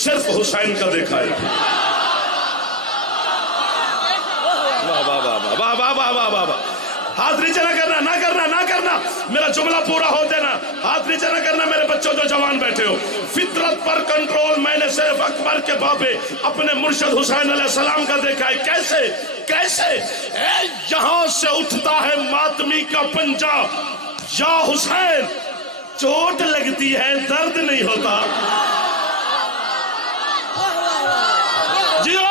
सिर्फ हुसैन का देखा है। वाह वाह वाह वाह वाह वाह वाह वाह वाह वाह। हाथ नीचे ना करना, ना करना, ना करना, मेरा जुमला पूरा हो देना। हाथ नीचे ना करना मेरे बच्चों जो जवान बैठे हो। फितरत पर कंट्रोल मैंने सिर्फ अकबर के बापे अपने मुर्शिद हुसैन अलैहिस्सलाम का देखा है। कैसे कैसे यहां से उठता है मातमी का पंजा, या हुसैन चोट लगती है दर्द नहीं होता। जियो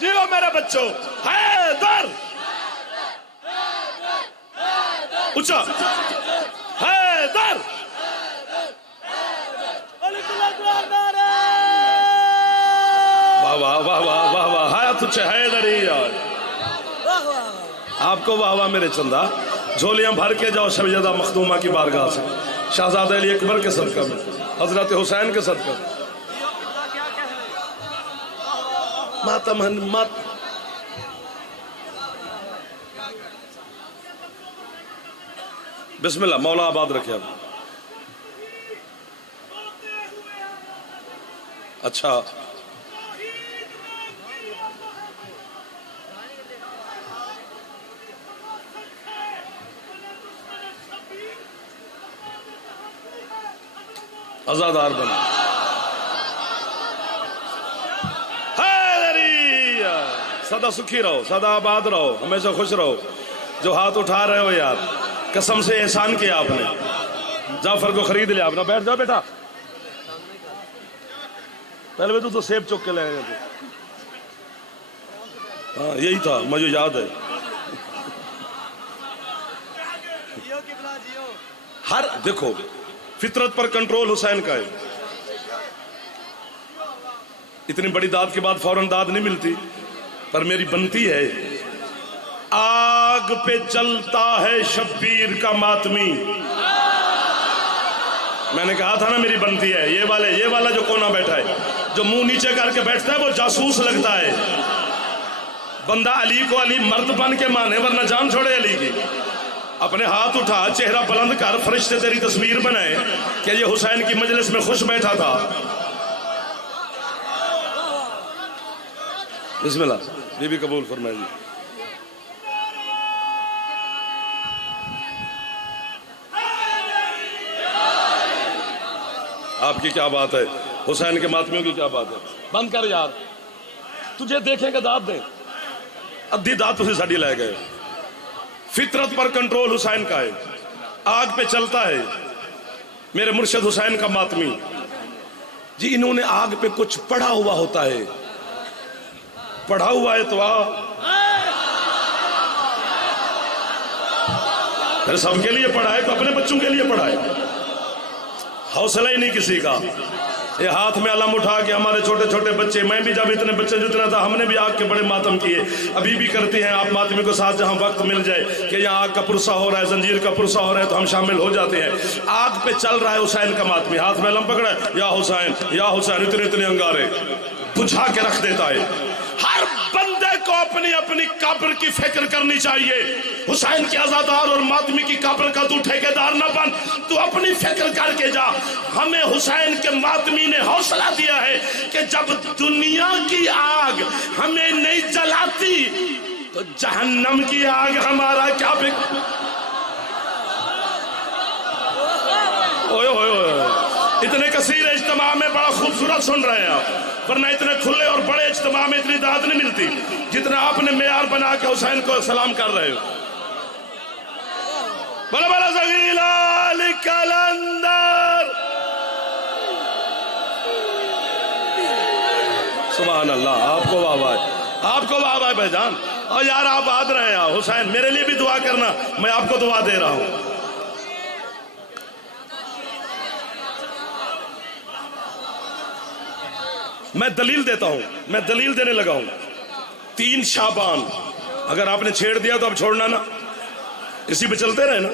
जियो मेरे बच्चों, हैदर ऊंचा, हैदर वाह वाह वाह वाह वाह वाह, है तुझे हैदरी यार। आपको वाह वाह मेरे चंदा। झोलियां भर के जाओ शहजादा मखदूमा की बारगाह से, शहजादा अली अकबर के सदका में, हजरत हुसैन के सदका में। मातम मत बिस्मिल्लाह, मौला आबाद रखे आप। अच्छा आजादार बना, सदा सुखी रहो, सदा आबाद रहो, हमेशा खुश रहो। जो हाथ उठा रहे हो यार, कसम से एहसान किया आपने। जाफर को खरीद लिया आपने। बैठ जाओ बेटा, पहले तो सेब चुक के लाएगा तू। हाँ यही था, मुझे याद है। हर देखो फितरत पर कंट्रोल हुसैन का है। इतनी बड़ी दाद के बाद फौरन दाद नहीं मिलती, पर मेरी बनती है। आग पे चलता है शब्बीर का मातमी। मैंने कहा था ना मेरी बनती है। ये वाला जो कोना बैठा है, जो मुंह नीचे करके बैठता है, वो जासूस लगता है। बंदा अली को अली मर्द बन के माने, वरना जान छोड़े अली की। अपने हाथ उठा, चेहरा बुलंद कर, फरिश्ते तेरी तस्वीर बनाए कि ये हुसैन की मजलिस में खुश बैठा था। बिस्मिल्लाह, बीबी कबूल फरमाइए। आपकी क्या बात है, हुसैन के मातमियों की क्या बात है। बंद कर यार, तुझे देखेंगे दाद दे, अद्धी दाद तुझे साड़ी लै गए। फितरत पर कंट्रोल हुसैन का है। आग पे चलता है मेरे मुर्शिद हुसैन का मातमी जी। इन्होंने आग पे कुछ पढ़ा हुआ होता है। पढ़ा हुआ है तो फिर सबके लिए पढ़ा है, तो अपने बच्चों के लिए पढ़ा है। हौसला ही नहीं किसी का। ये हाथ में अलम उठा के हमारे छोटे छोटे बच्चे, मैं भी जब इतने बच्चे जितना था, हमने भी आग के बड़े मातम किए, अभी भी करते हैं। आप मातमी को साथ जहां वक्त मिल जाए कि यहाँ आग का पुरसा हो रहा है, जंजीर का पुरसा हो रहा है, तो हम शामिल हो जाते हैं। आग पे चल रहा है हुसैन का मातमी, हाथ में अलम पकड़ा है, या हुसैन या हुसैन, इतने इतने अंगारे बुझा के रख देता है। हर बंदे को अपनी अपनी कब्र की फिक्र करनी चाहिए। हुसैन के आजादार और मातमी की कब्र का तू ठेकेदार न बन, तू अपनी फिक्र करके जा। हमें हुसैन के मातमी ने हौसला दिया है कि जब दुनिया की आग हमें नहीं जलाती, तो जहन्नम की आग हमारा क्या ओए ओए ओए। इतने कसीर इज्तिमा में बड़ा खूबसूरत सुन रहे हैं आप, वरना इतने खुले और बड़े इज्तिमा में इतनी दाद नहीं मिलती जितना आपने मेयार बना के हुसैन को सलाम कर रहे हो। बड़ा बड़ा ज़गीला कलंदर, सुभान अल्लाह। आपको वाह वाह, आपको वाह वाह भाईजान। और यार आप आद रहे हैं हुसैन, मेरे लिए भी दुआ करना, मैं आपको दुआ दे रहा हूं। मैं दलील देता हूं, मैं दलील देने लगा हूं। 3 शाबान अगर आपने छेड़ दिया तो अब छोड़ना ना, इसी पे चलते रहे ना।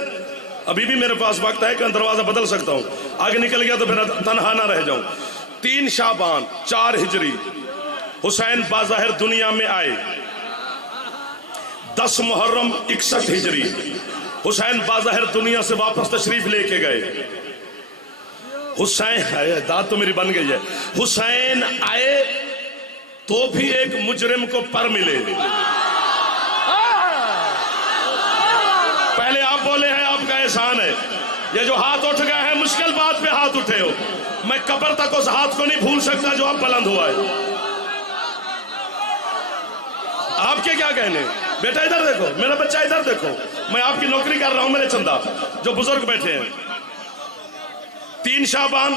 अभी भी मेरे पास वक्त है कि दरवाजा बदल सकता हूं, आगे निकल गया तो फिर तनहा ना रह जाऊं। 3 शाबान 4 हिजरी हुसैन बाज़ाहिर दुनिया में आए। 10 मुहर्रम 61 हिजरी हुसैन बाज़ाहिर दुनिया से वापस तशरीफ लेके गए। हुसैन, दांत तो मेरी बन गई है। हुसैन आए तो भी एक मुजरिम को पर मिले। पहले आप बोले हैं आपका एहसान है। ये जो हाथ उठ गए हैं मुश्किल बात पे हाथ उठे हो, मैं कब्र तक उस हाथ को नहीं भूल सकता जो अब बुलंद हुआ है। आपके क्या कहने? बेटा इधर देखो, मेरा बच्चा इधर देखो, मैं आपकी नौकरी कर रहा हूं मेरे चंदा। जो बुजुर्ग बैठे हैं, 3 शाबान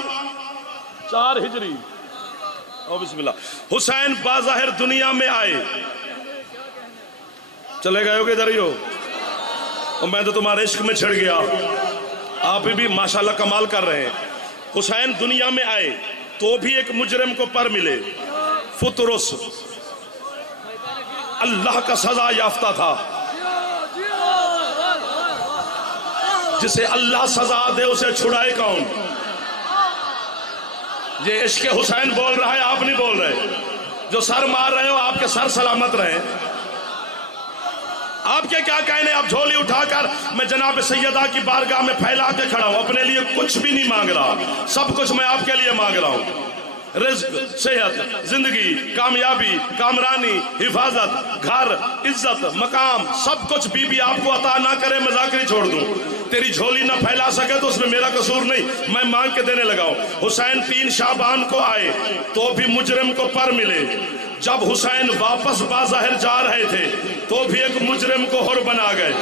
4 हिजरी, और बिस्मिल्लाह। हुसैन बाज़ाहिर दुनिया में आए, चले गए हो कि इधर ही हो? और मैं तो तुम्हारे इश्क में छिड़ गया, आप भी माशाल्लाह कमाल कर रहे हैं। हुसैन दुनिया में आए तो भी एक मुजरिम को पर मिले। फुतरुस अल्लाह का सजा याफ्ता था, जिसे अल्लाह सजा दे उसे छुड़ाए कौन? ये इश्क हुसैन बोल रहा है, आप नहीं बोल रहे। जो सर मार रहे हो आपके सर सलामत रहे। आपके क्या कहने? आप झोली उठाकर, मैं जनाब सैयदा की बारगाह में फैला के खड़ा हूं, अपने लिए कुछ भी नहीं मांग रहा, सब कुछ मैं आपके लिए मांग रहा हूं। रिज्क, सेहत, जिंदगी, कामयाबी, कामरानी, हिफाजत, घर, इज्जत, मकाम, सब कुछ बीबी आपको अता ना करे मैं जाकर छोड़ दूं। तेरी झोली ना फैला सके तो उसमें मेरा कसूर नहीं, मैं मांग के देने लगा हूं। हुसैन 3 शाबान को आए तो भी मुजरिम को पर मिले। जब हुसैन वापस बाज़ाहिर जा रहे थे तो भी एक मुजरिम को हुर बना गए।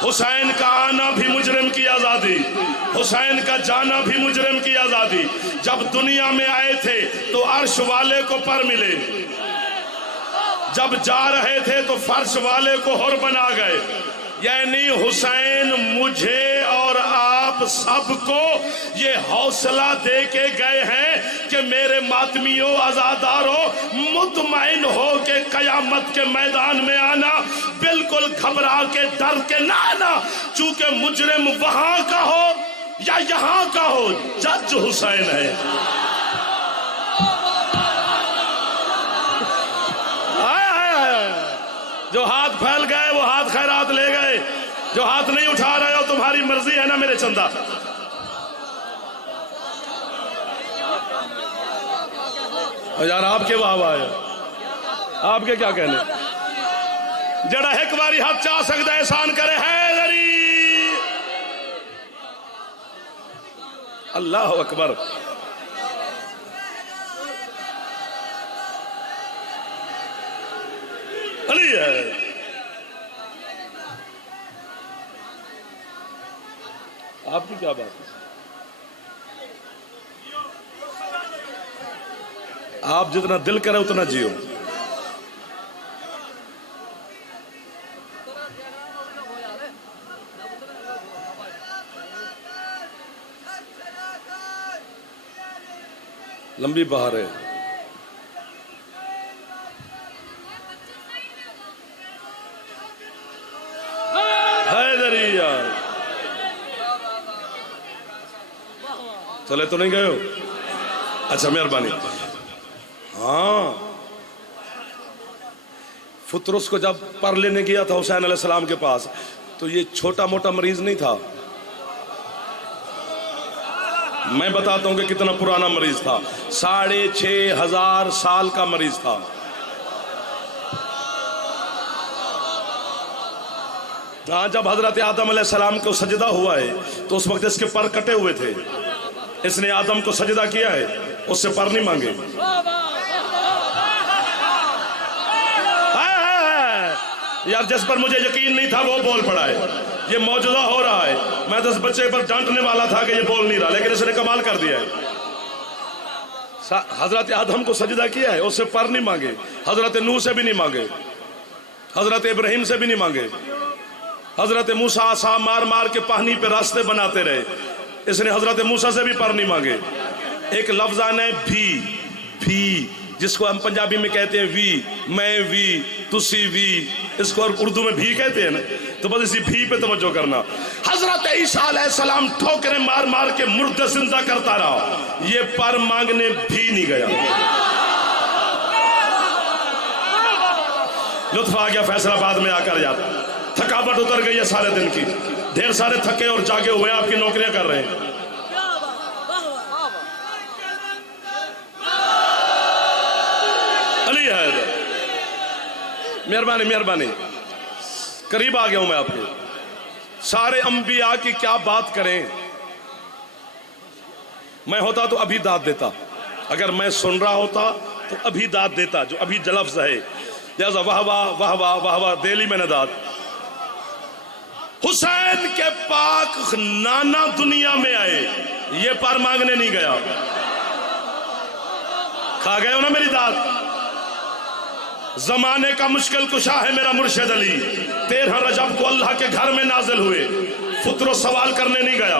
हुसैन का आना भी मुजरिम की आजादी, हुसैन का जाना भी मुजरिम की आजादी। जब दुनिया में आए थे तो अर्श वाले को पर मिले, जब जा रहे थे तो फर्श वाले को हुर बना गए। यानी हुसैन मुझे और आप सबको ये हौसला दे के गए हैं कि मेरे मातमियों, आजादारों, मुतमईन हो के कयामत के मैदान में आना, बिल्कुल घबरा के डर के ना आना, चूंकि मुजरिम वहां का हो या यहां का हो, जज हुसैन है। जो हाथ फैल गए वो हाथ खैरात ले गए, जो हाथ नहीं उठा रहे हो तुम्हारी मर्जी है ना मेरे चंदा। यार आपके वाह वाह है, आपके क्या कहने? जड़ा एक बारी हाथ चाह सकता एहसान करे है गरी। अल्लाह अकबर। अली है। आपकी क्या बात है? आप जितना दिल करे उतना जियो। लंबी बहार है। चले तो नहीं गए हो? अच्छा मेहरबानी। हाँ, फुतरुस को जब पर लेने गया था हुसैन अलैहिस्सलाम के पास तो ये छोटा मोटा मरीज नहीं था। मैं बताता हूं कि कितना पुराना मरीज था। 6500 साल का मरीज था। हाँ, जब हजरत आदम अलैहिस्सलाम को सजदा हुआ है तो उस वक्त इसके पर कटे हुए थे। इसने आदम को सजदा किया है, उससे पर नहीं मांगे। यार जिस पर मुझे यकीन नहीं था वो बोल पड़ा है। ये मौजूदा हो रहा है। मैं तो इस बच्चे पर डांटने वाला था कि ये बोल नहीं रहा, लेकिन इसने कमाल कर दिया है। हजरत आदम को सजदा किया है, उससे पर नहीं मांगे। हजरत नूह से भी नहीं मांगे, हजरत इब्राहिम से भी नहीं मांगे। हजरत मूसा आसा मार मार के पानी पे रास्ते बनाते रहे, इसने हजरत मूसा से भी पर नहीं मांगे। एक लफ्ज आना है भी, जिसको हम पंजाबी में कहते हैं वी, मैं वी, तुसी वी, इसको उर्दू में भी कहते हैं ना। तो बस इसी भी पे तवज्जो करना। हजरत ईसा अलैहिस्सलाम ठोकरे मार मार के मुर्दे जिंदा करता रहा, ये पर मांगने भी नहीं गया। लुत्फ आ गया फैसलाबाद में आकर। यार थकावट उतर गई है सारे दिन की। ढेर सारे थके और जागे हुए आपकी नौकरियां कर रहे हैं। अली हैदर। मेहरबानी मेहरबानी, करीब आ गया हूं मैं आपके। सारे अंबिया की क्या बात करें, मैं होता तो अभी दाद देता, अगर मैं सुन रहा होता तो अभी दाद देता, जो अभी लफ्ज है जैसा वाह वाह वाह वाह वाह वाह दिल्ली में दाद। हुसैन के पाक नाना दुनिया में आए, ये पर मांगने नहीं गया, खा गए हो ना मेरी दाद। जमाने का मुश्किल कुशा है मेरा मुर्शिद अली, 13 रजब को अल्लाह के घर में नाजिल हुए, फुतरो सवाल करने नहीं गया।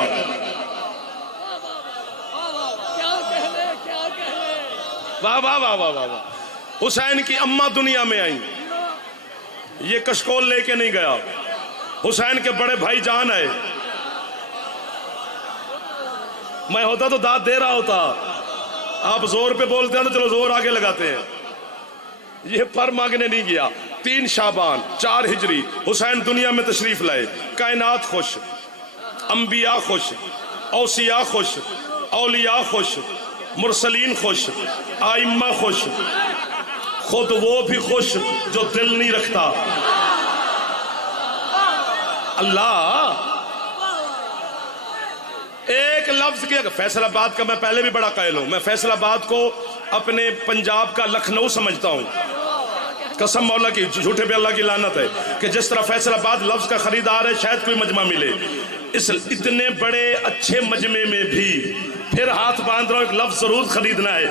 वाह वाह वाह वाह वाह वाह। हुसैन की अम्मा दुनिया में आई, ये कशकोल लेके नहीं गया। हुसैन के बड़े भाई जान आए, मैं होता तो दाद दे रहा होता, आप जोर पे बोलते हैं तो चलो जोर आगे लगाते हैं। ये पर मांगने नहीं गया। 3 शाबान 4 हिजरी हुसैन दुनिया में तशरीफ लाए, कायनात खुश, अंबिया खुश, औसिया खुश, औलिया खुश, मुरसलीन खुश, आइम्मा खुश, खुद वो भी खुश जो दिल नहीं रखता। अल्लाह एक लफ्ज की, फैसलाबाद का मैं पहले भी बड़ा कायल हूं, मैं फैसलाबाद को अपने पंजाब का लखनऊ समझता हूं। कसम मौला की, झूठे पे अल्लाह की लानत है कि जिस तरह फैसलाबाद लफ्ज का खरीदार है, शायद कोई मजमा मिले। इस इतने बड़े अच्छे मजमे में भी फिर हाथ बांध रहा हूं, एक लफ्ज जरूर खरीदना है।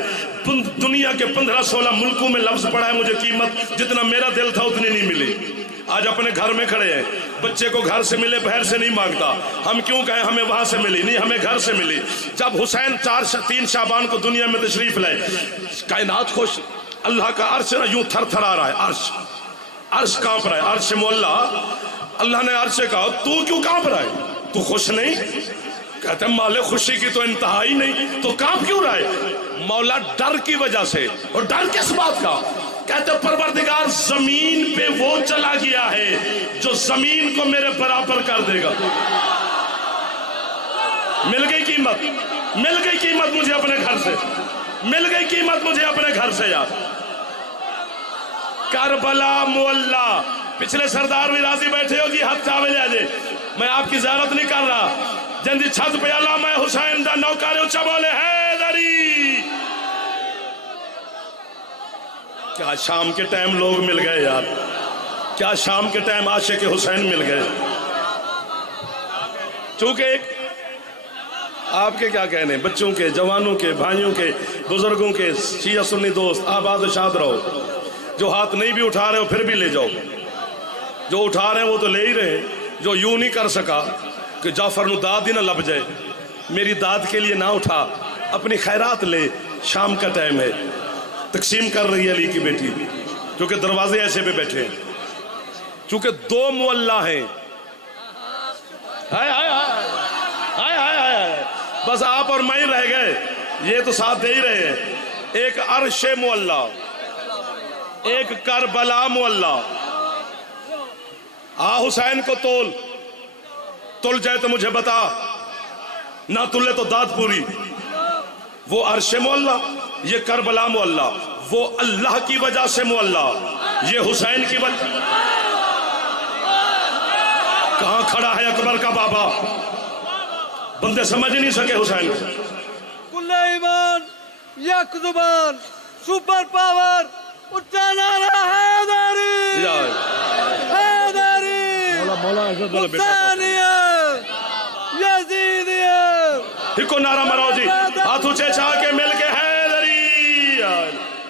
दुनिया के 15-16 मुल्कों में लफ्ज पड़ा है, मुझे कीमत जितना मेरा दिल था उतनी नहीं मिली। आज अपने घर में खड़े हैं, बच्चे को घर से मिले बाहर से नहीं मांगता, हम क्यों कहें हमें वहां से मिली, नहीं हमें घर से मिली। जब हुसैन 3 शाबान को दुनिया में तशरीफ लाए, कायनात खुश, अल्लाह का अर्श ना यूं थर थर आ रहा है, अर्श कांप रहा है, अर्श मोल्ला। अल्लाह ने अर्श से कहा तू क्यों कांप रहा है, तू खुश नहीं? कहते माले खुशी की तो इंतहा ही नहीं, तो कांप क्यों रहा है? मौला डर की वजह से। और डर किस बात का? कहते परवरदिगार जमीन पे वो चला गया है जो जमीन को मेरे बराबर कर देगा। मिल गई कीमत, मिल गई कीमत मुझे अपने घर से, मिल गई कीमत मुझे अपने घर से यार। करबला मुअल्ला, पिछले सरदार भी राजी बैठे हो जी, हाथ चावे ले, मैं आपकी ज़ियारत नहीं कर रहा। जंदी छत पे अला मैं हुसैन दा नौकर उच्चा बोले हैदरी। क्या शाम के टाइम लोग मिल गए यार, क्या शाम के टाइम आशिक हुसैन मिल गए। चूंकि आपके क्या कहने, बच्चों के, जवानों के, भाइयों के, बुजुर्गों के, शिया सुन्नी दोस्त आबाद शाद रहो। जो हाथ नहीं भी उठा रहे हो फिर भी ले जाओ, जो उठा रहे हैं वो तो ले ही रहे। जो यूं नहीं कर सका कि जाफर नु दाद ही ना लब जाए, मेरी दाद के लिए ना उठा, अपनी खैरात ले। शाम का टाइम है, तकसीम कर रही है अली की बेटी, क्योंकि दरवाजे ऐसे पे बैठे हैं, चूंकि 2 मुअल्ला हैं। हाय हाय हाय हाय हाय, बस आप और मैं ही रह गए, ये तो साथ दे ही रहे हैं। एक अर्शे मुअल्ला, एक करबला मुअल्ला। आ हुसैन को तुल जाए तो मुझे बता, ना तुले तो दाद पूरी। वो अर्शे मुअल्ला, ये करबला मुअल्ला, वो अल्लाह की वजह से मुअल्ला, ये हुसैन की वजह। कहां खड़ा है अकबर का बाबा, बंदे समझ नहीं सके हुसैन को। कुल्ले ईमान, यक जुबान, सुपर पावर, उच्चा नारा हैदरी, हैदरी, हुसैनियत, यजीदियत। इको नारा मरो जी, हाथ ऊंचे छा के मिल के हैदरी।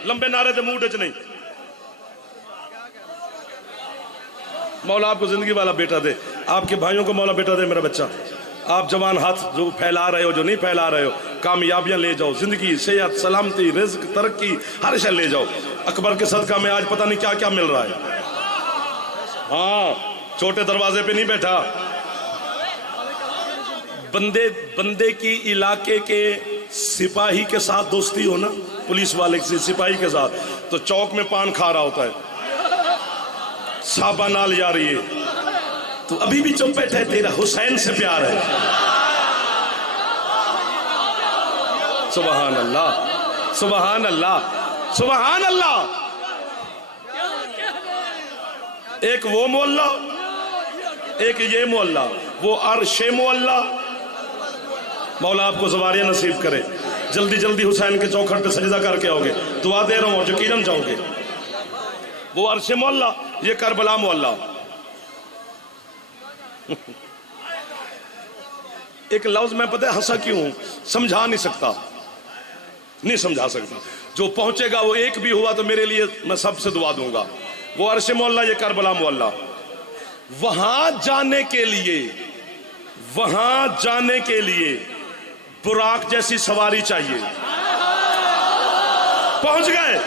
लंबे नारे तो मूड च नहीं। मौला आपको जिंदगी वाला बेटा दे, आपके भाइयों को मौला बेटा दे मेरा बच्चा। आप जवान हाथ जो फैला रहे हो, जो नहीं फैला रहे हो, कामयाबियां ले जाओ, जिंदगी, सेहत, सलामती, रिज्क, तरक्की, हर शय ले जाओ। अकबर के सदका में आज पता नहीं क्या क्या मिल रहा है। हाँ, छोटे दरवाजे पे नहीं बैठा, बंदे की इलाके के सिपाही के साथ दोस्ती हो ना, पुलिस वाले के सिपाही के साथ, तो चौक में पान खा रहा होता है, साबा नाल जा रही है, तो अभी भी चुप बैठा है, तेरा हुसैन से प्यार है। सुबहान अल्लाह, सुबहान अल्लाह, सुबहान अल्लाह। एक वो मोहल्ला, एक ये मोहल्ला, वो अर्शे मोहल्ला। मौला आपको सवारियां नसीब करे, जल्दी जल्दी हुसैन के चौखट पे सजदा करके आओगे, दुआ दे रहा हूं, यकीनन जाओगे। वो अर्शे मोहल्ला, ये करबला मोहल्ला। एक लफ्ज मैं पता है हंसा क्यों, समझा नहीं सकता, नहीं समझा सकता। जो पहुंचेगा वो एक भी हुआ तो मेरे लिए मैं सबसे दुआ दूंगा। वो अर्शे मोहल्ला, ये करबला मोहल्ला। वहां जाने के लिए, वहां जाने के लिए बुराक जैसी सवारी चाहिए। पहुंच गए,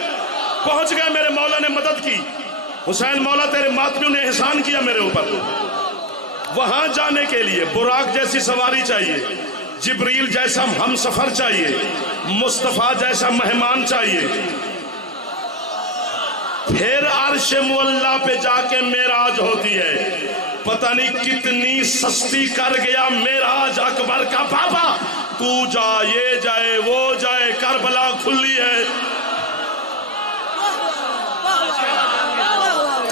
पहुंच गए, मेरे मौला ने मदद की। हुसैन मौला तेरे मातमियों ने एहसान किया मेरे ऊपर। वहां जाने के लिए बुराक जैसी सवारी चाहिए, जिब्रील जैसा हम सफर चाहिए, मुस्तफा जैसा मेहमान चाहिए। फिर अर्श मुअल्ला पे जाके मेराज होती है। पता नहीं कितनी सस्ती कर गया मेराज अकबर का बाबा। तू जा, ये जाए, वो जाए, करबला खुली है।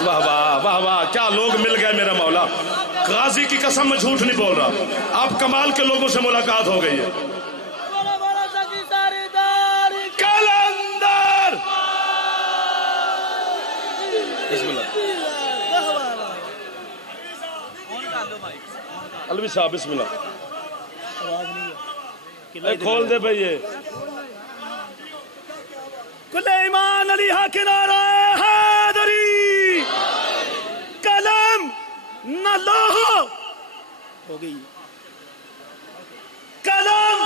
वाह वाह वाह वाह, क्या लोग मिल गए मेरा मौला। गाजी की कसम मैं झूठ नहीं बोल रहा, आप कमाल के लोगों से मुलाकात हो गई है। कलंदर अलवी साहब बिस्मिल्लाह, खोल दे भाई। ये कुल्ले ईमान अली हा किनारा हैदरी, कलम न लोहो हो गई, कलम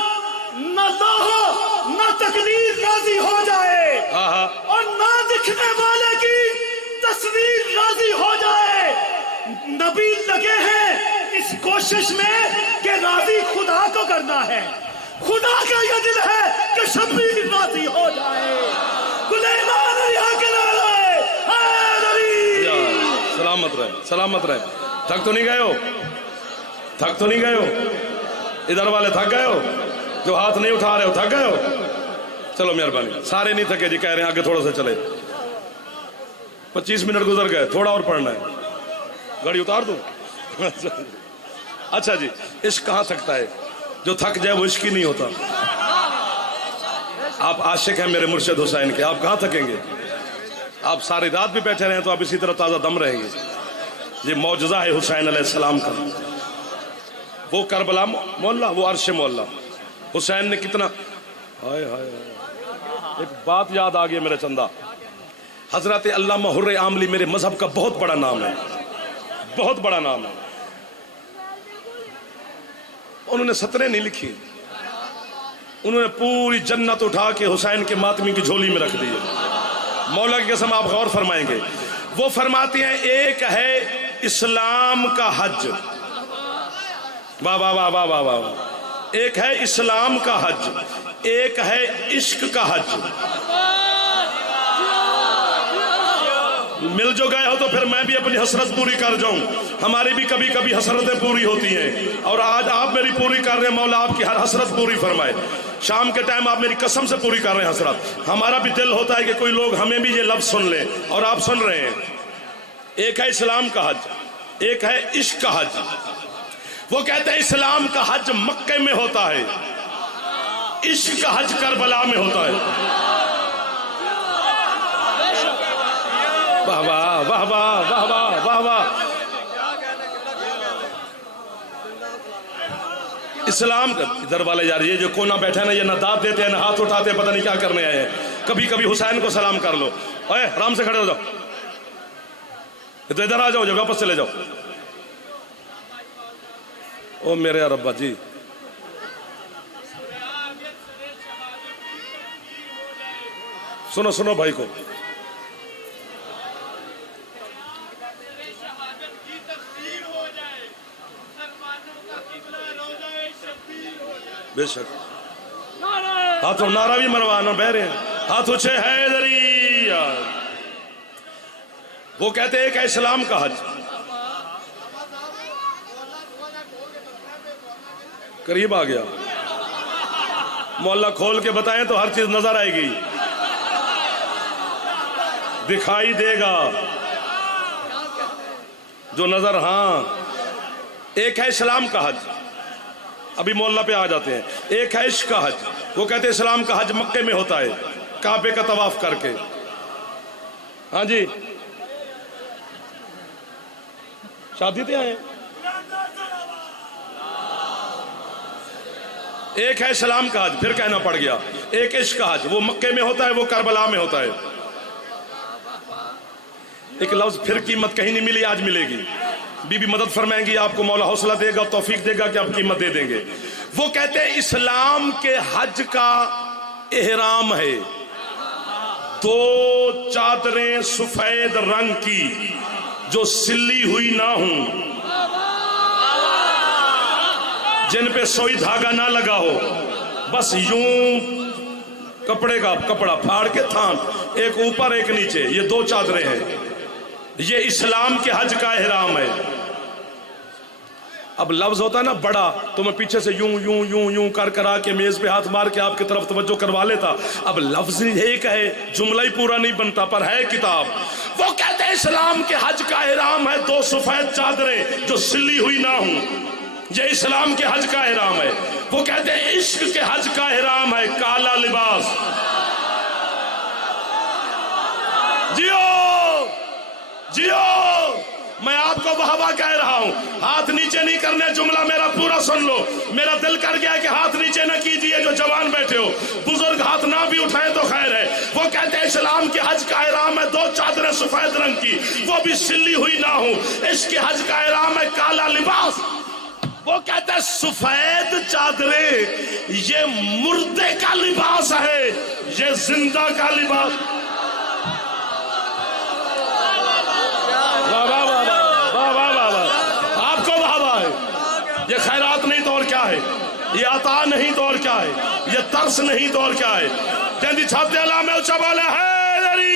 न लोहो न तकदीर राजी हो जाए, और ना दिखने वाले की तस्वीर राजी हो जाए। नबी लगे हैं इस कोशिश में कि राजी खुदा को करना है। खुदा का यह दिल है कि शब्बीर राजी हो जाए। सलामत रहे, सलामत रहे। थक तो नहीं गए हो, थक तो नहीं गए हो? इधर वाले थक गए हो, जो हाथ नहीं उठा रहे हो थक गए हो? चलो मेहरबानी, सारे नहीं थके जी, कह रहे हैं आगे थोड़ा सा चले। 25 मिनट गुजर गए, थोड़ा और पढ़ना है। गाड़ी उतार दूं? अच्छा जी, इश्क कहाँ थकता है? जो थक जाए वो इश्क ही नहीं होता। आप आशिक हैं मेरे मुर्शिद हुसैन के, आप कहाँ थकेंगे? आप सारी रात भी बैठे रहे तो आप इसी तरह ताज़ा दम रहेंगे। ये मौजज़ा है हुसैन अलैहिस्सलाम का। वो करबला मोहल्ला, वो अर्श मोहल्ला। हुसैन ने कितना, हाय हाय, एक बात याद आ गई मेरे चंदा। हजरत अल्लामा हुर्रे आमली मेरे मजहब का बहुत बड़ा नाम है, बहुत बड़ा नाम है। उन्होंने सतरें नहीं लिखी, उन्होंने पूरी जन्नत उठा के हुसैन के मातमी की झोली में रख दी है। मौला की कसम, आप गौर फरमाएंगे। वो फरमाते हैं एक है इस्लाम का हज, वाह वाह वाह वाह वाह वाह, एक है इस्लाम का हज, एक है इश्क का हज। मिल जो गए हो तो फिर मैं भी अपनी हसरत पूरी कर जाऊं। हमारी भी कभी कभी हसरतें पूरी होती हैं, और आज आप मेरी पूरी कर रहे हैं। मौला आपकी हर हसरत पूरी फरमाए। शाम के टाइम आप मेरी कसम से पूरी कर रहे हैं हसरत। हमारा भी दिल होता है कि कोई लोग हमें भी ये लफ्ज सुन ले, और आप सुन रहे हैं। एक है इस्लाम का हज, एक है इश्क का हज। वो कहते हैं इस्लाम का हज मक्के में होता है, इश्क का हज करबला में होता है। वाह वाह वाह वाह वाह वाह वाह वाह। इस्लाम का इधर वाले यार, ये जो कोना बैठा है ना, ये ना दांत देते हैं ना हाथ उठाते हैं, पता नहीं क्या करने आए हैं। कभी कभी हुसैन को सलाम कर लो। ओए आराम से खड़े हो जाओ, तो इधर आ जाओ, जो वापस चले जाओ। ओ मेरे अरब्बा जी, सुनो सुनो भाई को। बेशक हाथों नारा भी मरवाना, बह रहे हैं हाथ ऊंचे हैदरी। वो कहते हैं कि इस्लाम का हज। करीब आ गया, मोहल्ला खोल के बताएं तो हर चीज नजर आएगी, दिखाई देगा। जो नजर, हाँ, एक है इस्लाम का हज, अभी मोहल्ला पे आ जाते हैं। एक है इश्क का हज, वो कहते हैं इस्लाम का हज मक्के में होता है, काबे का तवाफ करके। हाँ जी, शादी पे आए। एक है इस्लाम का हज, फिर कहना पड़ गया। एक इश्क का हज, वो मक्के में होता है, वो करबला में होता है। एक लफ्ज फिर कीमत कहीं नहीं मिली, आज मिलेगी। बीबी मदद फरमाएंगी, आपको मौला हौसला देगा, तौफीक देगा कि आप कीमत दे देंगे। वो कहते हैं इस्लाम के हज का एहराम है 2 चादरें सफेद रंग की जो सिली हुई ना हो, जिन पे सोई धागा ना लगा हो, बस यूं कपड़े का कपड़ा फाड़ के थान, एक ऊपर एक नीचे, ये 2 चादरें हैं। ये इस्लाम के हज का एहराम है। अब लफ्ज होता है ना बड़ा, तो मैं पीछे से यूं यूं यूं यूं कर करा के मेज पे हाथ मार के आपकी तरफ तवज्जो करवा लेता। अब लफ्ज एक है, जुमला ही पूरा नहीं बनता, पर है किताब। वो कहते हैं इस्लाम के हज का एहराम है 2 सफेद चादरें जो सिली हुई ना हो, ये इस्लाम के हज का एहराम है। वो कहते हैं इश्क के हज का एहराम है काला लिबास। जियो जियो, मैं आपको वाहवा कह रहा हूं, हाथ नीचे नहीं करने, जुमला मेरा पूरा सुन लो। मेरा दिल कर गया कि हाथ नीचे न कीजिए जो जवान बैठे हो, बुजुर्ग हाथ ना भी उठाए तो खैर है। वो कहते हैं इस्लाम के हज का एहराम है 2 चादरें सफेद रंग की, वो भी सिली हुई ना हो। इसके हज का एहराम है काला लिबास। वो कहते हैं सफेद चादरें ये मुर्दे का लिबास है, ये जिंदा का लिबास। आपको वाहवा है। ये खैरात नहीं तो और क्या है, ये अता नहीं तो और क्या है, ये तरस नहीं तो और क्या है। जल्दी छापते अल्लाह में ऊंचा वाले है दरी।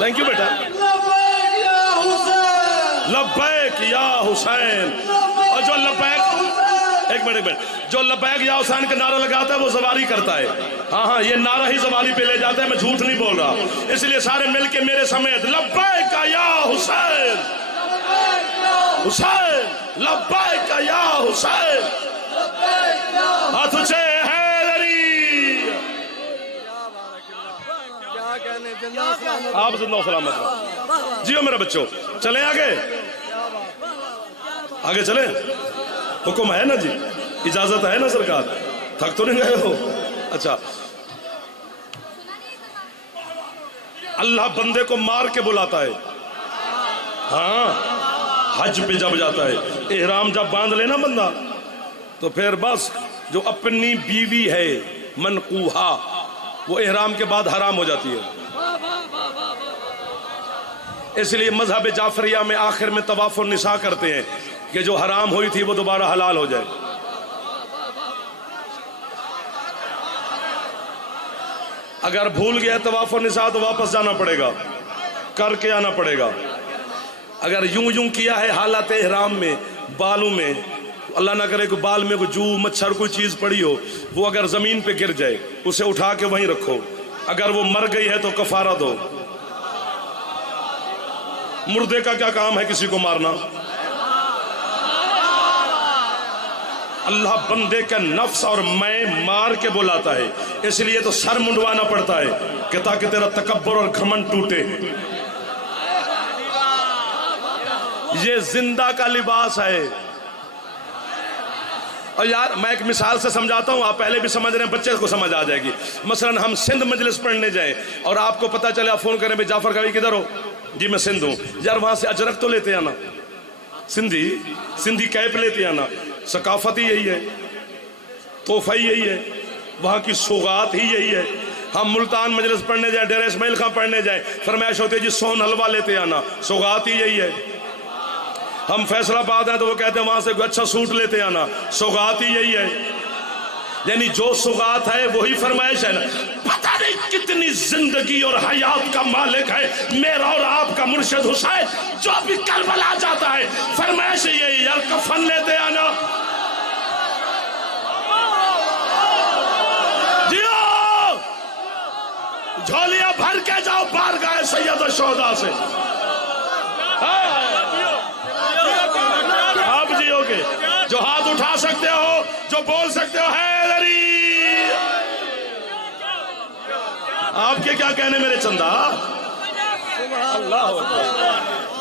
थैंक यू बेटा। लब्बैक या हुसैन। और जो लब्बैक, एक मिनट, जो लब्बैक या हुसैन का नारा लगाता है वो सवारी करता है। हाँ हाँ, ये नारा ही सवारी पे ले जाता है, मैं झूठ नहीं बोल रहा। इसलिए सारे मिलके मेरे समेत लब्बैक या हुसैन, हुसैन लब्बैक या हुसैन। हाथ ऊंचे हैदरी। आप जिंदा सलामत रहो। जियो मेरे बच्चों, चले आगे, आगे चले। हुक्म है ना जी, इजाजत है ना सरकार, थक तो नहीं गए हो? अच्छा, अल्लाह बंदे को मार के बुलाता है। हाँ, हज पे जब जाता है, एहराम जब बांध लेना बंदा, तो फिर बस जो अपनी बीवी है मनकूहा, वो एहराम के बाद हराम हो जाती है। इसलिए मजहब जाफरिया में आखिर में तवाफुन निसा करते हैं कि जो हराम हुई थी वो दोबारा हलाल हो जाए। अगर भूल गया तवाफुन निसा तो वापस जाना पड़ेगा, करके आना पड़ेगा। अगर यूं यूं किया है हालत एहराम में, बालों में, तो अल्लाह ना करे कि बाल में कोई जू मच्छर कोई चीज पड़ी हो, वो अगर जमीन पे गिर जाए उसे उठा के वहीं रखो। अगर वो मर गई है तो कफारा दो। मुर्दे का क्या काम है किसी को मारना? अल्लाह बंदे का नफ्स और मैं मार के बुलाता है, इसलिए तो सर मुंडवाना पड़ता है कि ताकि तेरा तकब्बर और घमंड टूटे। ये जिंदा का लिबास है। और यार मैं एक मिसाल से समझाता हूं, आप पहले भी समझ रहे हैं, बच्चे को समझ आ जाएगी। मसलन हम सिंध मजलिस पढ़ने जाएं और आपको पता चले, आप फोन करें भाई जाफर भाई किधर हो? जी मैं सिंध हूं। यार वहां से अजरक तो लेते आना, सिंधी कैप लेते आना। सकाफत ही यही है, तोहफा ही यही है, वहां की सौगात ही यही है। हम मुल्तान मजलिस पढ़ने जाए, डेरा इस्माइल खां पढ़ने जाए, फरमाइश होती है जी सोन हलवा लेते आना, सौगात ही यही है। हम फैसलाबाद हैं तो वो कहते हैं वहां से अच्छा सूट लेते आना, सौगात ही यही है। यानी जो सौगात है वही फरमाइश है ना। पता नहीं कितनी जिंदगी और हयात का मालिक है मेरा और आपका मुर्शिद हुसैन, जो भी करबला जाता है फरमाइश यही, यार कफन लेते आना, झोलियां भर के जाओ बारगाह सैयद शोहदा से। आप जियोगे जो हाथ उठा सकते हो, जो बोल सकते हो हैदरी। आपके क्या कहने मेरे चंदा? अल्लाह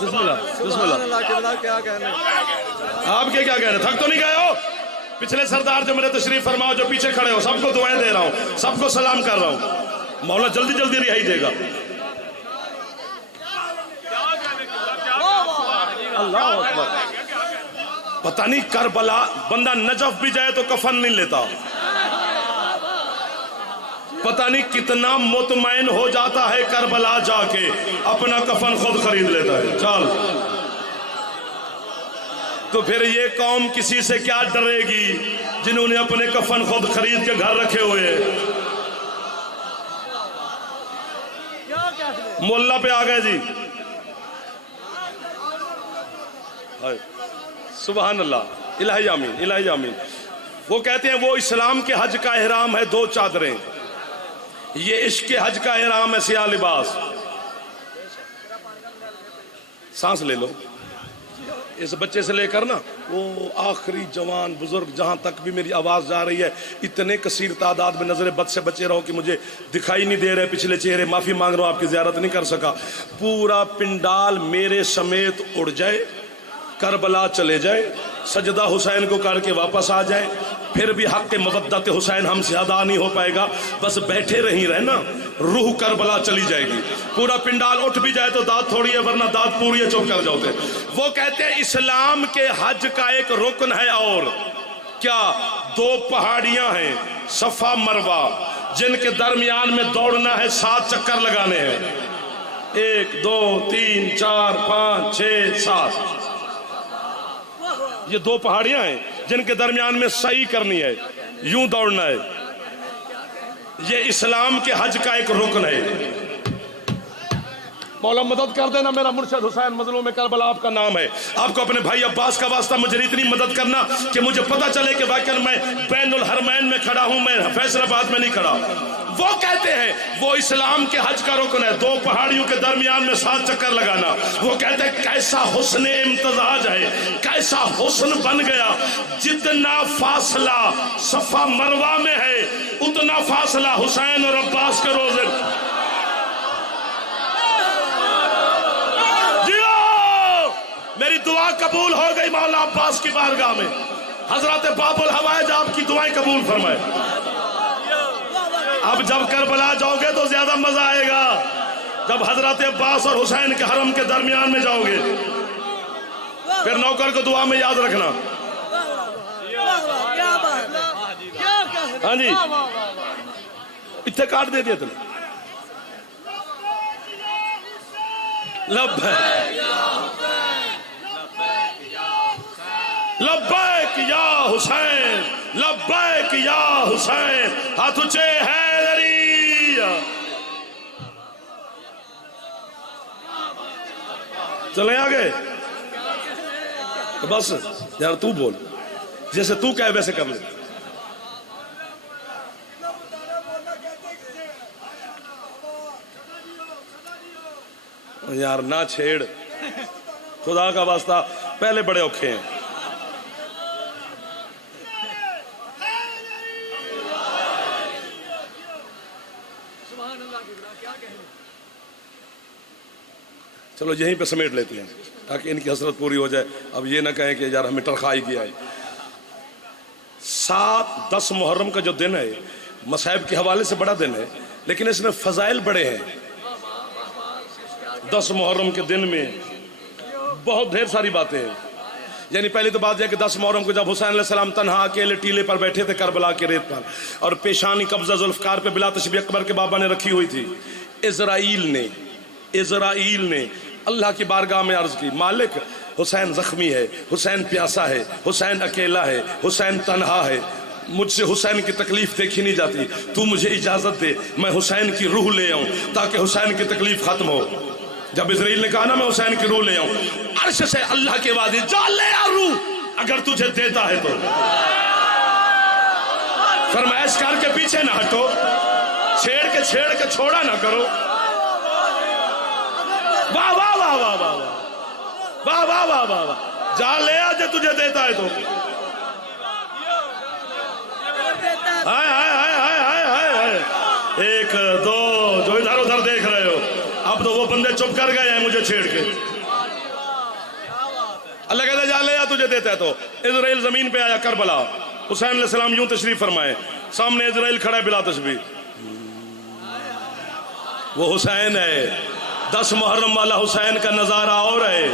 बिस्मिल्लाह बिस्मिल्लाह। क्या कहने, आपके क्या कहने? थक तो नहीं गए हो? पिछले सरदार जो मेरे तशरीफ फरमाओ, जो पीछे खड़े हो, सबको दुआएं दे रहा हूं, सबको सलाम कर रहा हूं। मौला जल्दी जल्दी रिहाई देगा। अल्लाह अकबर। पता नहीं करबला, बंदा नजफ भी जाए तो कफन नहीं लेता। पता नहीं कितना मुतमैन हो जाता है करबला जाके, अपना कफन खुद खरीद लेता है। चल, तो फिर ये कौम किसी से क्या डरेगी जिन्होंने अपने कफन खुद खरीद के घर रखे हुए हैं। मोल्ला पे आ गए जी। सुभान अल्लाह, इलाही आमीन, इलाही आमीन। वो कहते हैं वो इस्लाम के हज का एहराम है 2 चादरें, ये इश्क के हज का एहराम है सियाह लिबास। सांस ले लो। इस बच्चे से लेकर ना वो आखिरी जवान बुजुर्ग, जहां तक भी मेरी आवाज जा रही है, इतने कसीर तादाद में नजर बद से बचे रहो कि मुझे दिखाई नहीं दे रहे पिछले चेहरे। माफी मांग रहा हूं, आपकी जियारत नहीं कर सका। पूरा पिंडाल मेरे समेत उड़ जाए, करबला चले जाए, सजदा हुसैन को करके वापस आ जाए, फिर भी हक के मवद्दत हुसैन हमसे अदा नहीं हो पाएगा। बस बैठे रही रहना, रूह करबला चली जाएगी। पूरा पिंडाल उठ भी जाए तो दाद थोड़ी है, वरना दाद पूरी है, चुप कर जाओगे। वो कहते हैं इस्लाम के हज का एक रुकन है, और क्या 2 पहाड़ियां हैं सफा मरवा, जिनके दरमियान में दौड़ना है, 7 चक्कर लगाने हैं। 1 2 3 4 5 6 7। ये 2 पहाड़ियां हैं जिनके दरमियान में सही करनी है, यूं दौड़ना है। ये इस्लाम के हज का एक रुकन है। मौला मदद कर देना, मेरा मुर्शिद हुसैन मजलूम में करबला आपका नाम है। आपको अपने भाई अब्बास का वास्ता, मुझे इतनी मदद करना कि मुझे पता चले कि वाकई मैं बैनुल हरमैन में खड़ा हूं, मैं फैसलाबाद में नहीं खड़ा। वो कहते हैं वो इस्लाम के हज का रुकन है, 2 पहाड़ियों के दरमियान में 7 चक्कर लगाना। वो कहते हैं कैसा हुस्न इम्तजाज है, कैसा हुस्न बन गया। जितना फासला सफा मरवा में है, उतना फासला हुसैन और अब्बास के रोजे। मेरी दुआ कबूल हो गई मौला अब्बास की बारगाह में। हजरत बाबुल हवाइज आपकी दुआएं कबूल फरमाए। अब जब करबला जाओगे तो ज्यादा मजा आएगा, जब हजरत अब्बास और हुसैन के हरम के दरमियान में जाओगे। फिर नौकर को दुआ में याद रखना। हाँ जी, इतने काट दे दिया तुमने। लब्बैक या हुसैन, लब्बैक या हुसैन, हाथ ऊंचे हैदरी। चले आगे तो बस यार तू बोल, जैसे तू कहे वैसे कर ले। यार ना छेड़, खुदा का वास्ता, पहले बड़े औखे हैं। चलो यहीं पे समेट लेते हैं ताकि इनकी हसरत पूरी हो जाए। अब ये ना कहें कि यार हमें टरखाई किया है। 7-10 मुहर्रम का जो दिन है, मसाइब के हवाले से बड़ा दिन है, लेकिन इसमें फजाइल बड़े हैं। 10 मुहर्रम के दिन में बहुत ढेर सारी बातें हैं। यानी पहली तो बात यह कि 10 मुहर्रम को जब हुसैन अलैहिस्सलाम तन्हा अकेले टीले पर बैठे थे करबला के रेत पर, और पेशानी कब्जा जुल्फकार पे बिला तशबी अकबर के बाबा ने रखी हुई थी, इजराइल ने अल्लाह की बारगाह में अर्ज की, मालिक हुसैन जख्मी है, हुसैन प्यासा है, हुसैन अकेला है, हुसैन तन्हा है, मुझसे हुसैन की तकलीफ देखी नहीं जाती, तू मुझे इजाजत दे मैं हुसैन की रूह ले आऊं ताकि हुसैन की तकलीफ खत्म हो। जब इजराइल ने कहा ना मैं हुसैन की रूह ले आऊं, अर्श से अल्लाह के वादे जा ले आ रूह, अगर तुझे देता है तो। फरमाइश करके पीछे ना हटो, छेड़ के छोड़ा ना करो। वाह वाह वाह वाह वाह वाह वाह वाह वाह वाह, जा ले आ जो तुझे देता है तो। हाय हाय हाय हाय हाय हाय हाय। एक दो जो इधर उधर देख रहे हो, अब तो वो बंदे चुप कर गए हैं मुझे छेड़ के। अल्लाह कहता जा ले आ तुझे देता है तो। इजराइल जमीन पे आया करबला, हुसैन अलैहिस्सलाम यूं तशरीफ फरमाए, सामने इजराइल खड़ा है बिला तस्बीह। वो हुसैन है, 10 मुहर्रम वाला हुसैन का नजारा और है।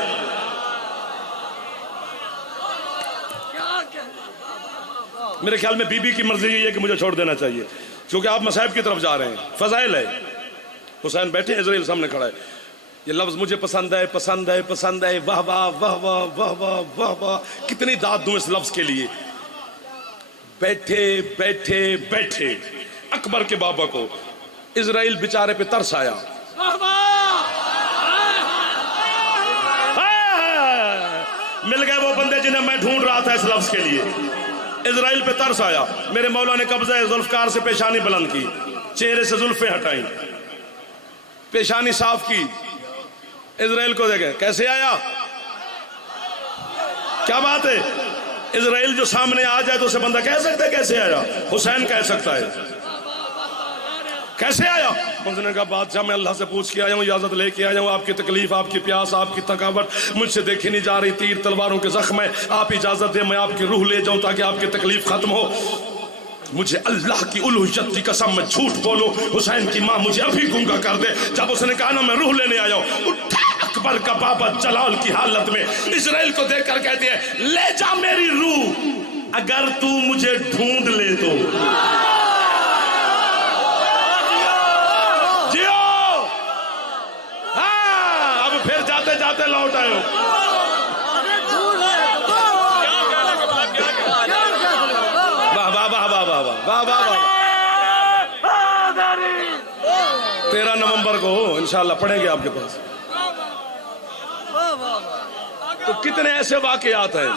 मेरे ख्याल में बीबी की मर्जी ये है कि मुझे छोड़ देना चाहिए, क्योंकि आप मसाइब की तरफ जा रहे हैं, फजाइल है। हुसैन बैठे, इजराइल सामने खड़ा है। ये लफ्ज मुझे पसंद है, पसंद है, पसंद है। वाह वाह वाह वाह वाह वाह वाह वाह, कितनी दाद दूं इस लफ्ज के लिए। बैठे बैठे बैठे अकबर के बाबा को इजराइल बेचारे पे तरस आया। मिल गए वो बंदे जिन्हें मैं ढूंढ रहा था इस लफ्ज के लिए। इजराइल पे तरस आया। मेरे मौला ने कब्जा जुल्फकार से पेशानी बुलंद की, चेहरे से जुल्फे हटाई, पेशानी साफ की, इजराइल को देखे कैसे आया। क्या बात है, इजराइल जो सामने आ जाए तो उसे बंदा कह सकता है कैसे आया, हुसैन कह सकता है कैसे आया। उसने कहा बादशाह मैं अल्लाह से पूछ के आया हूँ, इजाजत लेके आया हूँ, आपकी तकलीफ, आपकी प्यास, आपकी थकावट मुझसे देखी नहीं जा रही, तीर तलवारों के जख्म है, आप इजाजत दे मैं आपकी रूह ले जाऊं ताकि आपकी तकलीफ खत्म हो। मुझे अल्लाह की उलूहियत की कसम मैं झूठ बोलूं, हुसैन की माँ मुझे अभी गूंगा कर दे। जब उसने कहा ना मैं रूह लेने आया हूं, उठा अकबर का बाबा जलाल की हालत में इजराइल को देखकर कहती है ले जा मेरी रूह, अगर तू मुझे ढूंढ ले तो। जियो हाँ, अब फिर जाते जाते लौट आयो। वाह वाह वाह, 13 नवंबर को इंशाल्लाह पढ़ेंगे आपके पास। तो कितने ऐसे वाकयात हैं।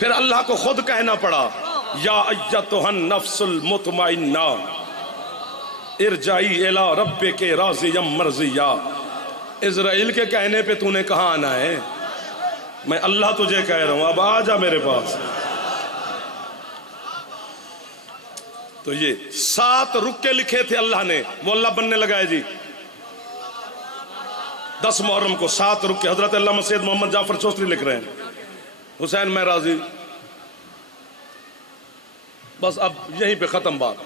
फिर अल्लाह को खुद कहना पड़ा या अय्यतुहन नफ्सुल मुतमइन्ना इरजाई इला रब्बिके राज़ियम मर्ज़िया। इजराइल के कहने पे तूने कहाँ आना है, मैं अल्लाह तुझे कह रहा हूं अब आ जा मेरे पास। तो ये 7 रुक्के लिखे थे अल्लाह ने, वो अल्लाह बनने लगाए जी। 10 मुहर्रम को 7 रुक्के हजरत अल्लामा सैयद मोहम्मद जाफर चौधरी लिख रहे हैं। हुसैन मैं राजी, बस अब यहीं पे खत्म बात।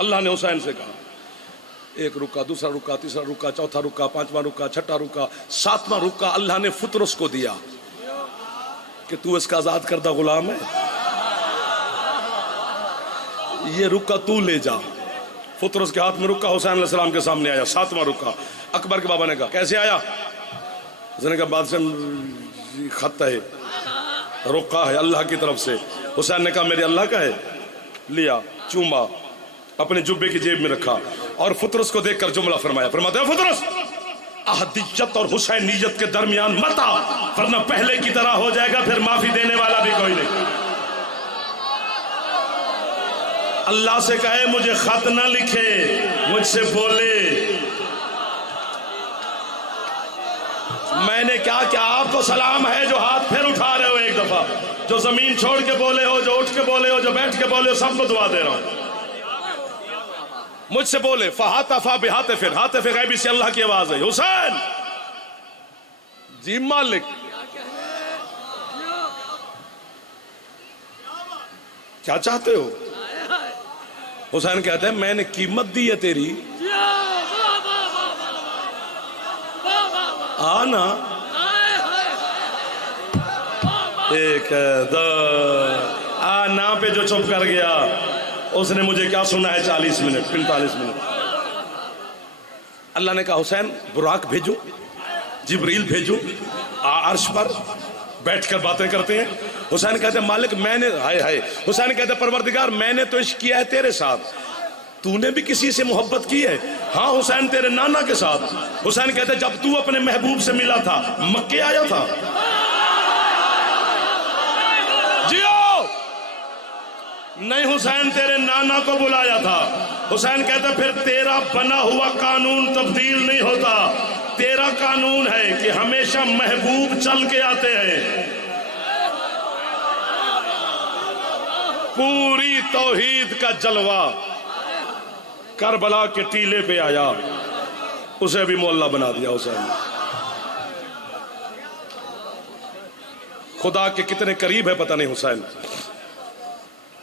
अल्लाह ने हुसैन से कहा एक रुक्का, दूसरा रुक्का, तीसरा रुक्का, चौथा रुक्का, 5वां रुक्का, छठा रुक्का, 7वां रुक्का अल्लाह ने फुतरस को दिया कि तू इसका आजाद करदा गुलाम है, ये रुक्का तू ले जा। फुतरस के हाथ में रुक्का हुसैन अलैहिस्सलाम के सामने आया। 7वां रुक्का अकबर के बाबा ने कहा कैसे आया। उसने कहा बादशाह खत है, रुक्का है अल्लाह की तरफ से। हुसैन ने कहा मेरे अल्लाह का है। लिया, चूमा, अपने जुब्बे की जेब में रखा और फुतरस को देखकर जुमला फरमाया। फरमाते हैं फुतरस अहदियत और हुसैनियत के दरमियान मत आ, वरना पहले की तरह हो जाएगा, फिर माफी देने वाला भी कोई नहीं। अल्लाह से कहे मुझे खत ना लिखे, मुझसे बोले। मैंने क्या क्या आपको सलाम है जो हाथ फिर उठा रहे हो एक दफा, जो जमीन छोड़ के बोले हो, जो उठ के बोले हो, जो बैठ के बोले हो, सबको दुआ दे रहा हूं। मुझसे बोले फहातफा बिहाते फिर, हाथे फिर गैबी से अल्लाह की आवाज है हुसैन जी मालिक। क्या चाहते हो। हुसैन कहते हैं मैंने कीमत दी है तेरी, आना। एक दो आना पे जो चुप कर गया उसने मुझे क्या सुना है 40 मिनट 45 मिनट। अल्लाह ने कहा हुसैन बुराक भेजो, जिब्रील भेजो, अर्श पर बैठकर बातें करते हैं। हुसैन कहते हैं मालिक मैंने, हाय हाय, हुसैन कहते परवरदिगार मैंने तो इश्क किया है तेरे साथ, तूने भी किसी से मोहब्बत की है। हाँ हुसैन तेरे नाना के साथ। हुसैन कहते जब तू अपने महबूब से मिला था मक्के आया था। जियो नहीं हुसैन तेरे नाना को बुलाया था। हुसैन कहता फिर तेरा बना हुआ कानून तब्दील नहीं होता, तेरा कानून है कि हमेशा महबूब चल के आते हैं। पूरी तौहीद का जलवा करबला के टीले पे आया, उसे भी मोहल्ला बना दिया हुसैन। खुदा के कितने करीब है पता नहीं हुसैन,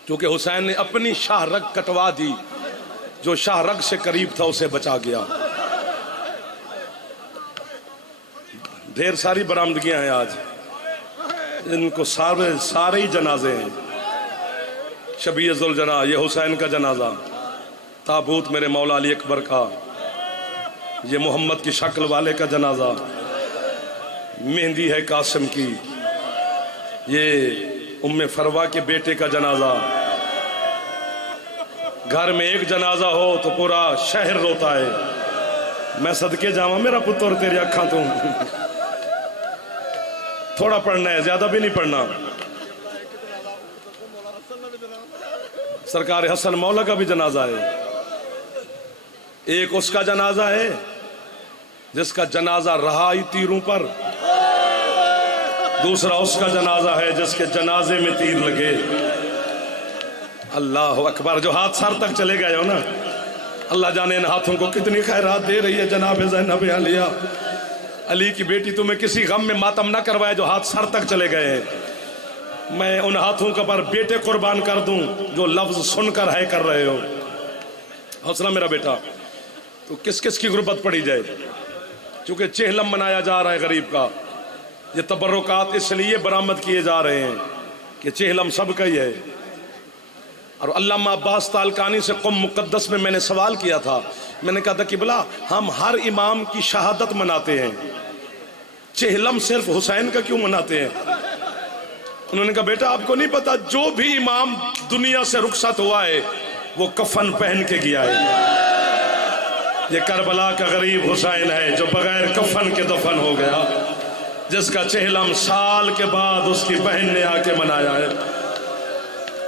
क्योंकि हुसैन ने अपनी शाहरग कटवा दी, जो शाहरग से करीब था उसे बचा गया। ढेर सारी बरामदगियां हैं आज, इनको सारे ही जनाजे हैं। शबीजुल जना ये हुसैन का जनाजा, ताबूत मेरे मौला अली अकबर का, ये मोहम्मद की शक्ल वाले का जनाजा, मेहंदी है कासिम की, ये उम्मे फरवा के बेटे का जनाजा। घर में एक जनाजा हो तो पूरा शहर रोता है। मैं सदके जावा मेरा पुत्र तेरी अखा तू। थोड़ा पढ़ना है, ज्यादा भी नहीं पढ़ना। सरकार हसन मौला का भी जनाजा है। एक उसका जनाजा है जिसका जनाजा रहा ही तीरों पर, दूसरा उसका जनाजा है जिसके जनाजे में तीर लगे। अल्लाह अकबर, जो हाथ सर तक चले गए हो ना, अल्लाह जाने इन हाथों को कितनी खैरात दे रही है। जनाब ज़ैनब आलिया अली की बेटी, तुम्हें किसी गम में मातम ना करवाए जो हाथ सर तक चले गए हैं। मैं उन हाथों का पर बेटे कुर्बान कर दूं जो लफ्ज सुनकर है कर रहे हो। हौसला मेरा बेटा, तो किस किस की गुर्बत पड़ी जाए, क्योंकि चेहलम मनाया जा रहा है गरीब का। ये तबर्रुकात इसलिए बरामद किए जा रहे हैं कि चेहलम सबका ही है। और अल्लामा अब्बास तालकानी से क़ुम मुक़द्दस में मैंने सवाल किया था, मैंने कहा था कि भला हम हर इमाम की शहादत मनाते हैं, चेहलम सिर्फ हुसैन का क्यों मनाते हैं? उन्होंने कहा बेटा आपको नहीं पता, जो भी इमाम दुनिया से रुखसत हुआ है वो कफन पहन के गया है। ये करबला का गरीब हुसैन है जो बगैर कफन के दफन हो गया, जिसका चेहलम साल के बाद उसकी बहन ने आके मनाया है।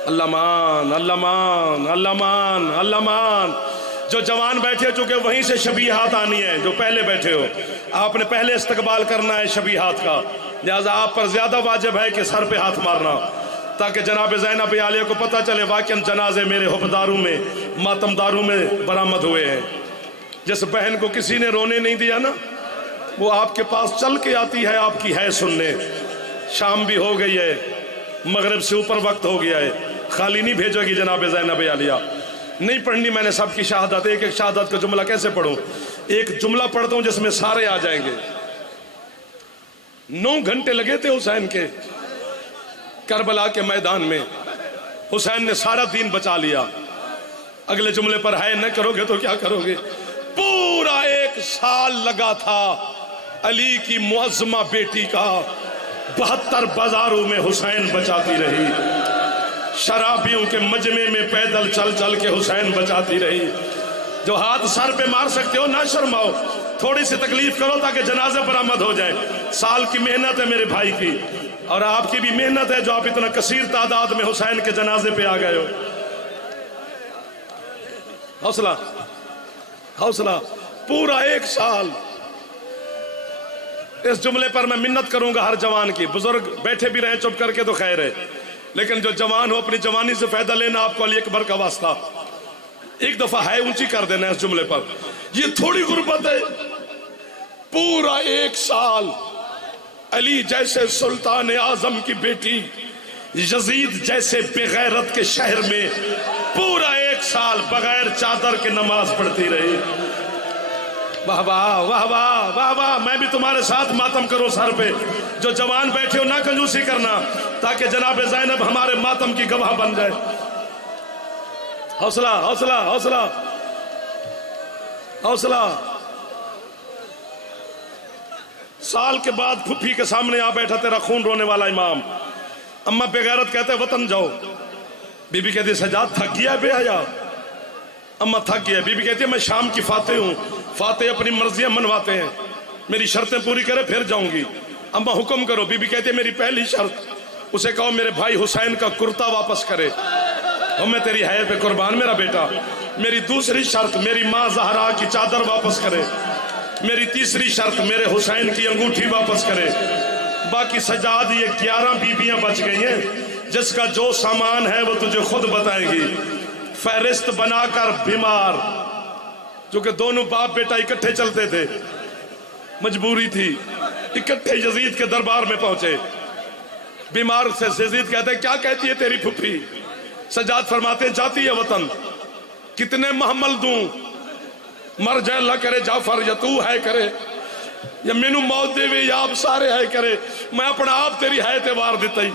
अल्लाह मान, अल्लाह मान, अल्लाह मान, अल्लाह मान। जो जवान बैठे हो, चूंकि वहीं से शबीहात आनी है, जो पहले बैठे हो आपने पहले इस्तकबाल करना है शबीहात का, लिहाजा आप पर ज्यादा वाजिब है कि सर पे हाथ मारना, ताकि जनाब ज़ैनब आलिया को पता चले वाकई जनाजे मेरे हुब्बदारों में, मातमदारों में बरामद हुए हैं। जिस बहन को किसी ने रोने नहीं दिया ना, वो आपके पास चल के आती है आपकी है सुनने। शाम भी हो गई है, मगरिब से ऊपर वक्त हो गया है, खाली नहीं भेजोगी जनाब ज़ैनब आलिया। नहीं पढ़नी मैंने सबकी शहादत, एक एक शहादत का जुमला कैसे पढ़ूं? एक जुमला पढ़ता हूं जिसमें सारे आ जाएंगे। 9 घंटे लगे थे हुसैन के करबला के मैदान में, हुसैन ने सारा दीन बचा लिया। अगले जुमले पर है न करोगे तो क्या करोगे? पूरा 1 साल लगा था अली की मुअज़्ज़मा बेटी का, 72 बाजारों में हुसैन बचाती रही, शराबियों के मजमे में पैदल चल चल के हुसैन बचाती रही। जो हाथ सर पे मार सकते हो ना शर्माओ, थोड़ी सी तकलीफ करो ताकि जनाजे बरामद हो जाए। साल की मेहनत है मेरे भाई की, और आपकी भी मेहनत है जो आप इतना कसीर तादाद में हुसैन के जनाजे पे आ गए हो। हौसला, हौसला। पूरा 1 साल। इस जुमले पर मैं मिन्नत करूंगा हर जवान की, बुजुर्ग बैठे भी रहे चुप करके तो खैर है, लेकिन जो जवान हो अपनी जवानी से फायदा लेना, आपको अली अकबर का वास्ता एक दफा है ऊंची कर देना इस जुमले पर। ये थोड़ी गुर्बत है, पूरा 1 साल अली जैसे सुल्तान आजम की बेटी यजीद जैसे बेगैरत के शहर में पूरा 1 साल बगैर चादर के नमाज पढ़ती रही। वाह वाह वाह वाह वाह वाह। मैं भी तुम्हारे साथ मातम करूं सर पे। जो जवान बैठे हो ना कंजूसी करना, ताकि जनाब ज़ैनब हमारे मातम की गवाह बन जाए। हौसला, हौसला, हौसला, हौसला। साल के बाद फुफी के सामने आ बैठा तेरा खून रोने वाला इमाम। अम्मा बेगैरत कहते वतन जाओ, बीबी कहती सजाद थक गया बेहया। अम्मा थक गया। बीबी कहती है मैं शाम की फाते हूँ, फाते अपनी मर्जियां मनवाते हैं, मेरी शर्तें पूरी करे फिर जाऊंगी। अम्मा हुक्म करो। बीबी कहती है मेरी पहली शर्त, उसे कहो मेरे भाई हुसैन का कुर्ता वापस करे। और मैं तेरी हैत पे कुर्बान मेरा बेटा। मेरी दूसरी शर्त मेरी माँ जहरा की चादर वापस करे। मेरी तीसरी शर्त मेरे हुसैन की अंगूठी वापस करे। बाकी सजाद ये 11 बीबियां बच गई हैं, जिसका जो सामान है वो तुझे खुद बताएंगी। फहरिस्त बनाकर बीमार, क्योंकि दोनों बाप बेटा इकट्ठे चलते थे, मजबूरी थी, इकट्ठे यजीद के दरबार में पहुंचे। बीमार से यजीद कहते हैं क्या कहती है तेरी फुफी? सजाद फरमाते जाती है वतन, कितने महमल दूं, मर जाए अल्लाह करे जाफर, या तू है करे या मैनू मौत देवे या आप सारे है करे, मैं अपना आप तेरी है ते वार देता ही।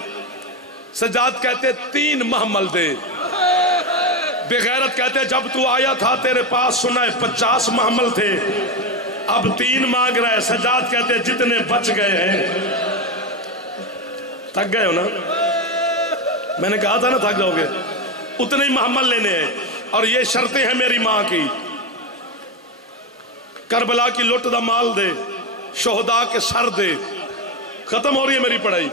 सजाद कहते 3 महमल दे। बेगैरत कहते जब तू आया था तेरे पास सुना है 50 महमल थे, अब 3 मांग रहा है। सजाद कहते जितने बच गए हैं। थक गए हो ना? मैंने कहा था ना थक जाओगे। उतने ही महमल लेने हैं, और ये शर्तें हैं मेरी मां की। करबला की लुट दा माल दे, शोहदा के सर दे। खत्म हो रही है मेरी पढ़ाई।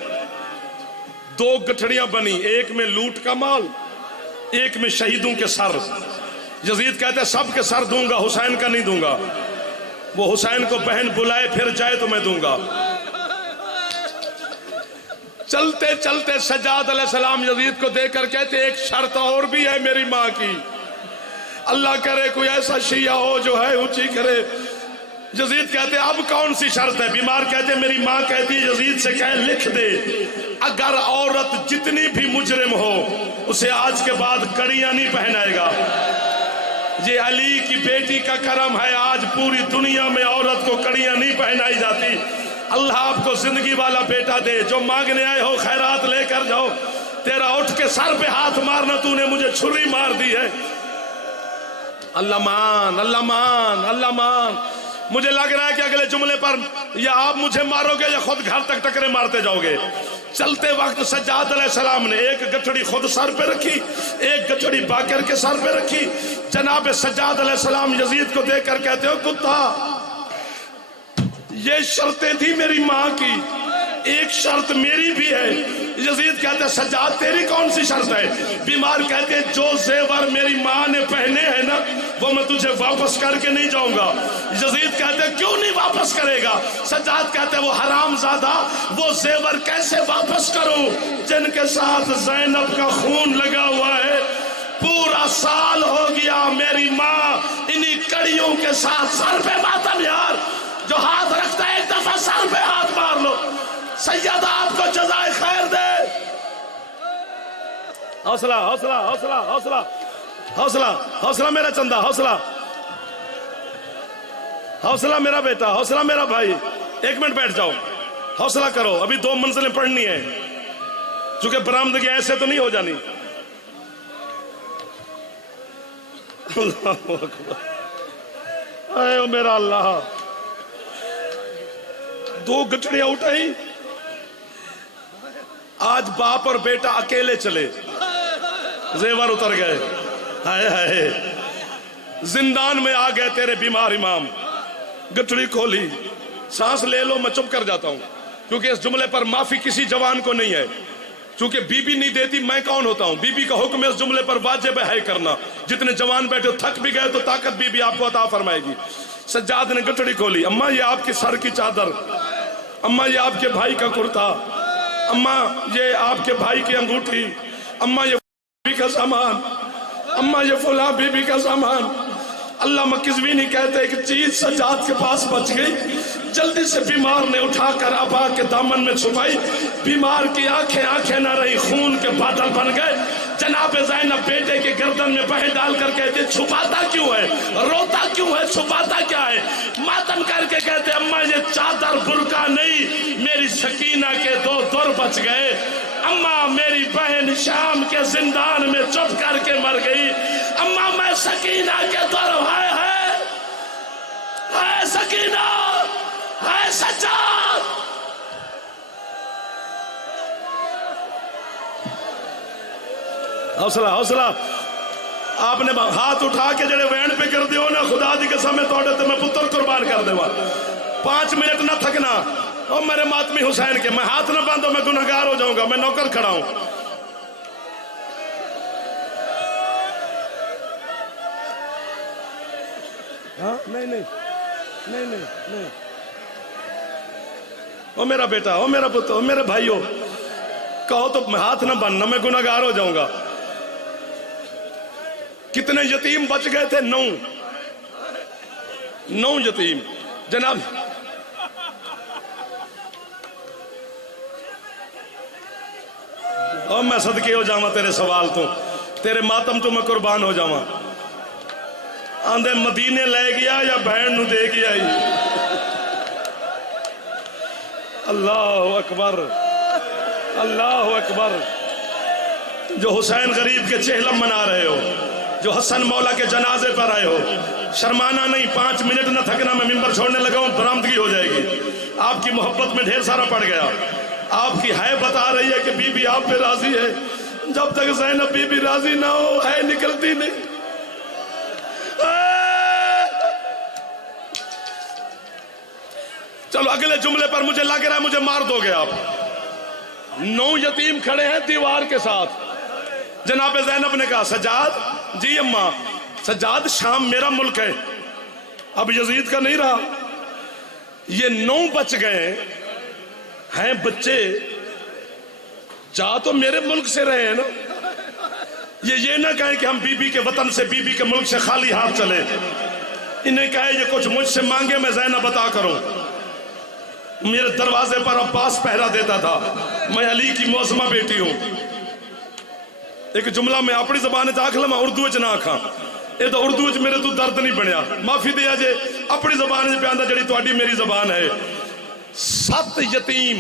2 गठड़ियां बनी, एक में लूट का माल, एक में शहीदों के सर। यजीद कहते सब के सर दूंगा, हुसैन का नहीं दूंगा। वो हुसैन को बहन बुलाए फिर जाए तो मैं दूंगा। चलते चलते सज्जाद अलैहिस्सलाम यजीद को देखकर कहते एक शर्त और भी है मेरी मां की, अल्लाह करे कोई ऐसा शिया हो जो है ऊंची करे। यजीद कहते अब कौन सी शर्त है? बीमार कहते मेरी मां कहती यजीद से कह लिख दे, अगर औरत जितनी भी मुजरिम हो उसे आज के बाद कड़ियां नहीं पहनाएगा। ये अली की बेटी का करम है, आज पूरी दुनिया में औरत को कड़ियां नहीं पहनाई जाती। अल्लाह आपको जिंदगी वाला बेटा दे। जो मांगने आए हो खैरात लेकर जाओ। तेरा उठ के सर पे हाथ मारना, तूने मुझे छुरी मार दी है। अल्लाह मान, अल्लाह मान, अल्लाह मान। मुझे लग रहा है कि अगले जुमले पर या आप मुझे मारोगे या खुद घर तक टकरे मारते जाओगे। चलते वक्त सज्जाद अलैहिस्सलाम ने एक गठड़ी खुद सर पे रखी, एक गठड़ी बाकर के सर पे रखी। जनाब सज्जाद अलैहिस्सलाम यजीद को देखकर कहते हो कुत्ता, ये शर्तें थी मेरी मां की, एक शर्त मेरी भी है। यजीद कहते सज्जाद तेरी कौन सी शर्त है? बीमार कहते जो जेवर मेरी मां ने पहने हैं ना वो मैं तुझे वापस करके नहीं जाऊंगा। यजीद कहते क्यों नहीं वापस करेगा? सज्जाद कहते वो हरामजादा, वो जेवर कैसे वापस करूं जिनके साथ ज़ैनब का खून लगा हुआ है? पूरा साल हो गया मेरी माँ इन्हीं कड़ियों के साथ। सर पे मातम यार, जो हाथ रखता है एक दफा सर पे हाथ मार लो। सैयदा आपको जज़ाए खैर दे। हौसला हौसला हौसला हौसला हौसला हौसला मेरा चंदा, हौसला हौसला मेरा बेटा, हौसला मेरा भाई। 1 मिनट बैठ जाओ, हौसला करो। अभी 2 मंजिलें पढ़नी है, चूंकि बरामदगी ऐसे तो नहीं हो जानी। अल्लाह मेरा अल्लाह, 2 गठड़ियां उठाई। आज बाप और बेटा अकेले चले, जेवर उतर गए। हाय हाय, जिंदान में आ गए तेरे बीमार इमाम। गठड़ी खोली, सांस ले लो, मैं चुप कर जाता हूं, क्योंकि इस जुमले पर माफी किसी जवान को नहीं है। क्योंकि बीबी नहीं देती, मैं कौन होता हूं? बीबी का हुक्म इस जुमले पर वाजिब है करना। जितने जवान बैठे थक भी गए तो ताकत बीबी आपको अता फरमाएगी। सज्जाद ने गठड़ी खोली। अम्मा ये आपकी सर की चादर, अम्मा ये आपके भाई का कुर्ता, अम्मा ये आपके भाई की अंगूठी, अम्मा ये बीबी का सामान, अम्मा ये फुला बीबी का सामान। अल्लाह मकिज़वीनी कहते एक चीज सज्जाद के पास बच गई। जल्दी से बीमार ने उठाकर अबा के दामन में छुपाई। बीमार की आंखें आंखें न रही, खून के बादल बन गए। जनाब ज़ैनब बेटे के गर्दन में बहे डालकर कहते छुपाता क्यों है, रोता क्यों है, छुपाता क्या है? मातम करके कहते अम्मा ये चादर बुर्का नहीं, मेरी सकीना के 2 दर बच गए। अम्मा मेरी बहन शाम के जिंदान में चुप करके मर गई। अम्मा मैं सकीना के दर है सकीना, है सज्जाद। हौसला हौसला। आपने हाथ उठा के जड़े वैन पे कर दियो ना, खुदा दी कसम है तोड़े तो मैं पुत्र कुर्बान कर देवा। 5 मिनट ना थकना। और मेरे मातमी हुसैन के, मैं हाथ ना बांधो, मैं गुनहगार हो जाऊंगा, मैं नौकर खड़ा हूं। हाँ नहीं नहीं नहीं नहीं नहीं, ओ मेरा बेटा, ओ मेरा पुत्र, ओ मेरे भाइयों, कहो तो हाथ ना बनना, मैं गुनाहगार हो जाऊंगा। कितने यतीम बच गए थे? 9 यतीम जनाब। और मैं सदके हो जावा तेरे सवाल तो, तेरे मातम तो मैं कुर्बान हो जावा। आंदे मदीने ले गया या बहन नु दे गया ही। अल्लाह अकबर, अल्लाह अकबर। जो हुसैन गरीब के चेहलम मना रहे हो, जो हसन मौला के जनाजे पर आए हो, शर्माना नहीं, 5 मिनट न थकना। मैं मिंबर छोड़ने लगा हूं, बरामदगी हो जाएगी। आपकी मोहब्बत में ढेर सारा पड़ गया। आपकी है बता रही है कि बीबी आप पे राजी है। जब तक ज़ैनब बीबी राजी ना हो, है निकलती नहीं। चलो अगले जुमले पर मुझे लग रहा है मुझे मार दोगे आप। 9 यतीम खड़े हैं दीवार के साथ। जनाब ज़ैनब ने कहा, सज्जाद। जी अम्मा। सज्जाद, शाम मेरा मुल्क है, अब यजीद का नहीं रहा। ये 9 बच गए हैं बच्चे, जा तो मेरे मुल्क से रहे हैं ना। ये ना कहें कि हम बीबी के वतन से, बीबी के मुल्क से खाली हाथ चले। इन्हें कहे ये कुछ मुझसे मांगे, मैं ज़ैनब अता करूं। मेरे दरवाजे पर अब्बास पहरा देता था। मैं अली की मौसमा बेटी हूं। एक जुमला मैं अपनी जबान च आख लवा, उर्दू च ना आखा। ये तो उर्दू च मेरे तो दर्द नहीं बनया, माफी दिया जे। अपनी जबान च प्यादा जड़ी तुहाडी मेरी जबान है। 7 यतीम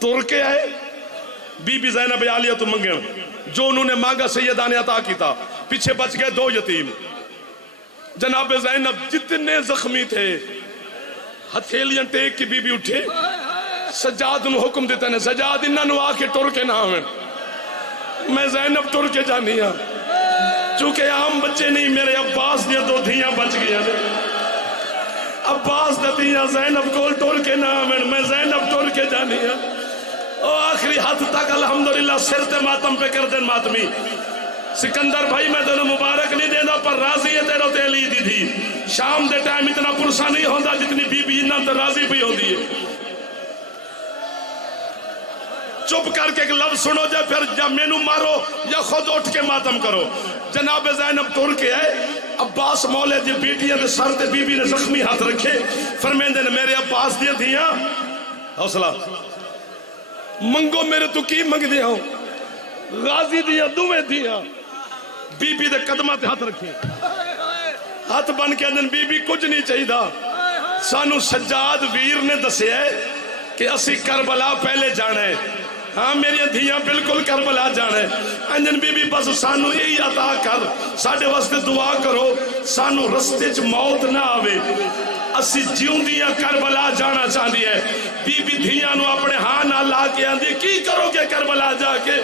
तुर के आए बीबी ज़ैनब आलिया तो मंगे, जो उन्होंने मांगा सैयदा ने अता किया। पीछे बच गए 2 यतीम। जनाब ज़ैनब जितने जख्मी थे, हथेलियां टेक की बीबी उठे। सज्जाद नु हुक्म दिता ने, सज्जाद इन्हों आके टुर के ना आवे। मैं ज़ैनब टुर के जानी हाँ, चूंकि आम बच्चे नहीं, मेरे अब्बास दियां 2 धियां बच गई ने। अब्बास दियां ज़ैनब को टुर के ना आवे, मैं ज़ैनब टुर के जानी हाँ। और आखिरी हाथ तक अल्हम्दुलिल्लाह सिर ते मातम पे कर दे मातमी। सिकंदर भाई, मैं तेन मुबारक नहीं देना, पर राजी है तेरे ते अली दी थी। शाम के टाइम इतना पुरसा नहीं होता जितनी बीबी इन्हों तो राजी भी होती है। चुप करके एक लफ्ज सुनो, जा फिर या मेनू मारो या खुद उठ के मातम करो। जनाब ज़ैनब तुर के आए। अब्बास मौले दी बेटियां दे सर ते बीबी ने जख्मी हाथ रखे। फरमेंदे ने, मेरे अब्बास दियां धियां, हौसला मंगो, मेरे तो की मंगदे हो? गाजी दियां दुवे धियां बीबी दे कदमां ते हाथ रखे। हाथ बन के आंदे, बीबी कुछ नहीं चाहिए, सानू सज्जाद वीर ने दसिया कि असी करबला पहले जाना है। हाँ मेरिया धियां बिल्कुल करबला जाना है। अंजन बीबी बस सानू यही अता कर, साडे वास्ते दुआ करो, सानू रस्ते च मौत ना आवे। असी जिउंदियां करबला जाना चाहती है। बीबी धियां नु अपने हाँ ना ला के आंदी, की करोगे करबला जाके?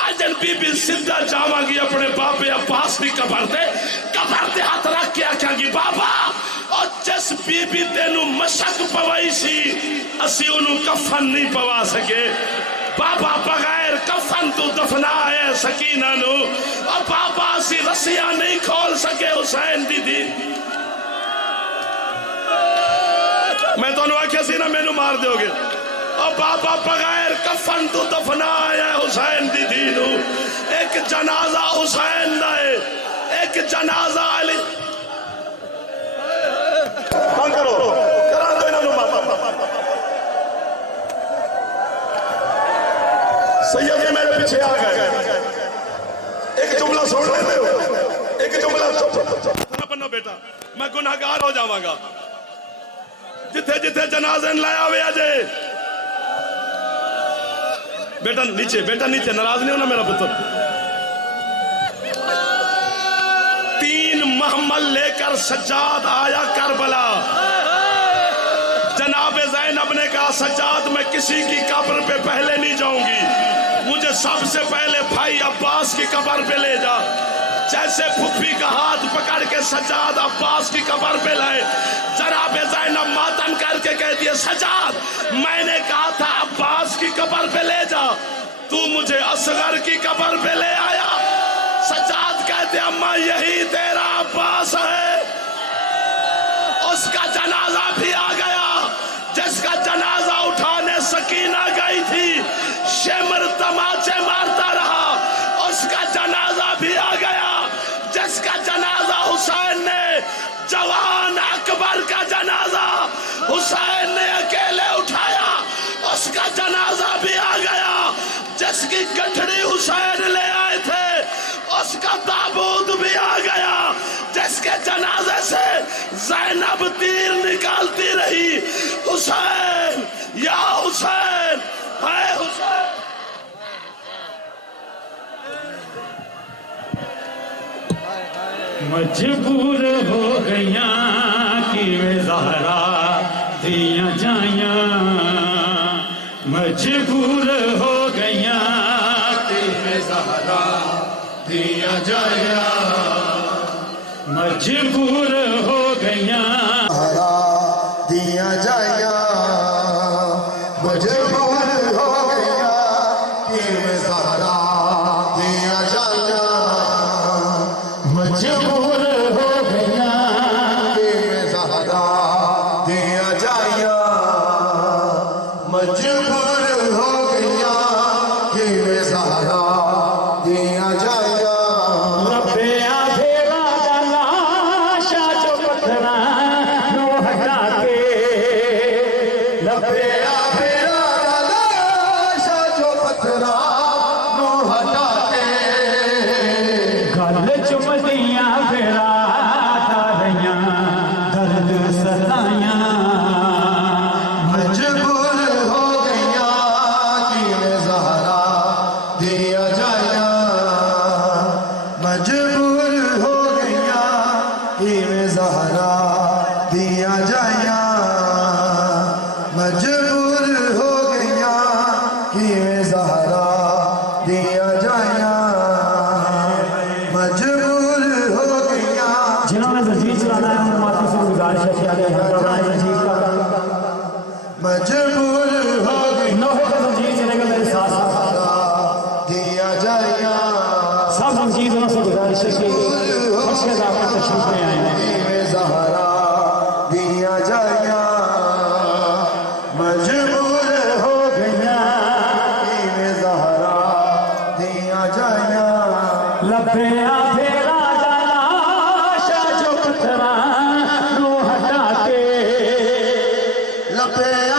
अजन बीबी सीधा जावांगी अपने बाबे अब्बास की कबर ते हाथ रख के आखांगी, बाबा और जिस बीबी तेनू मशक पवाई सी, असी ओनू कफन नहीं पवा सके। बाबा बगैर कफन तू दफनाया सकीना नु, और बाबा असी रस्सियां नहीं खोल सके हुसैन दीदी। मैं तो आख्या सी ना मैनू मार दोगे। और बाबा बगैर कफन तू दफनाया हुसैन दीदी नु। एक जनाजा हुसैन दा है, एक जनाजा अली। करो करा दो इन्होंने माता। सैयद जी मेरे पीछे आ गए। एक जुमला सुन लेते हो, एक जुमला बनो बेटा, मैं गुनाहगार हो जावांगा। जिथे जिथे जनाजे लाया हुए अजे बेटा नीचे, बेटा नीचे, नाराज नहीं होना मेरा पुत्र। 3 महमल लेकर सज्जाद आया करबला। जनाब ज़ैनब ने कहा, सज्जाद मैं किसी की कब्र पे पहले नहीं जाऊंगी, मुझे सबसे पहले भाई अब्बास की कब्र पे ले जा। जैसे फुफी का हाथ पकड़ के सज्जाद अब्बास की कब्र पे लाए, जनाब ज़ैनब मातम करके कहती है, सज्जाद मैंने कहा था अब्बास की कब्र पे ले जा, तू मुझे असगर की कब्र पे ले आया। सज्जाद कहते, अम्मा यही तेरा अब्बास है, सकीना गई थी, शेमर तमाचे मारता रहा, उसका जनाजा भी आ गया। जिसका जनाजा हुसैन ने, जवान अकबर का जनाजा हुसैन ने अकेले उठाया, उसका जनाजा भी आ गया। जिसकी गठड़ी हुसैन ले आए थे, उसका ताबूत भी आ गया। जिसके जनाजे से ज़ैनब तीर निकालती रही, हुसैन या हुसैन है हुसैन। मजबूर हो गया कि वे ज़हरा दिया जाया, मजबूर हो गया कि वे ज़हरा दिया जाया, मजबूर हो गया दिया जाया, मजबूर हो गया कि मैं ज़हरा दिया जाया, मजबूर हो गया कि मैं ज़हरा दिया जाया, मजबूर हो गया कि मैं ज़हरा दिया जाया। लपया फेरा लाशा जो पत्थरा नो हटा के, लपया फेरा लाशा जो पत्थरा नो हटा के, गल चुमदिया फेरा तारिया दर्द सताया, मजबूर हो गया कि मैं ज़हरा दिया जाया, मजबूर हो गया कि मैं ज़हरा दिया जाया, मजबूर हो गया कि मैं ज़हरा दिया जाया, मजबूर हो गया। जिन्होंने जंजीर चलाना है उन माता से गुजारिश है कि आगे हमारा जंजीर का मजबूर हो गया नौहे का जंजीर चलेगा मेरे साथ साथ, दिया जाया, सब जंजीरों से गुजारिश है कि मस्जिद आपका तशरीफ में आए हैं। ज़हरा दिया जाया, मजबूर हो गया कि मैं ज़हरा दिया जाया। लपया फेरा लाशा जो पत्थरा नो हटा के, लपया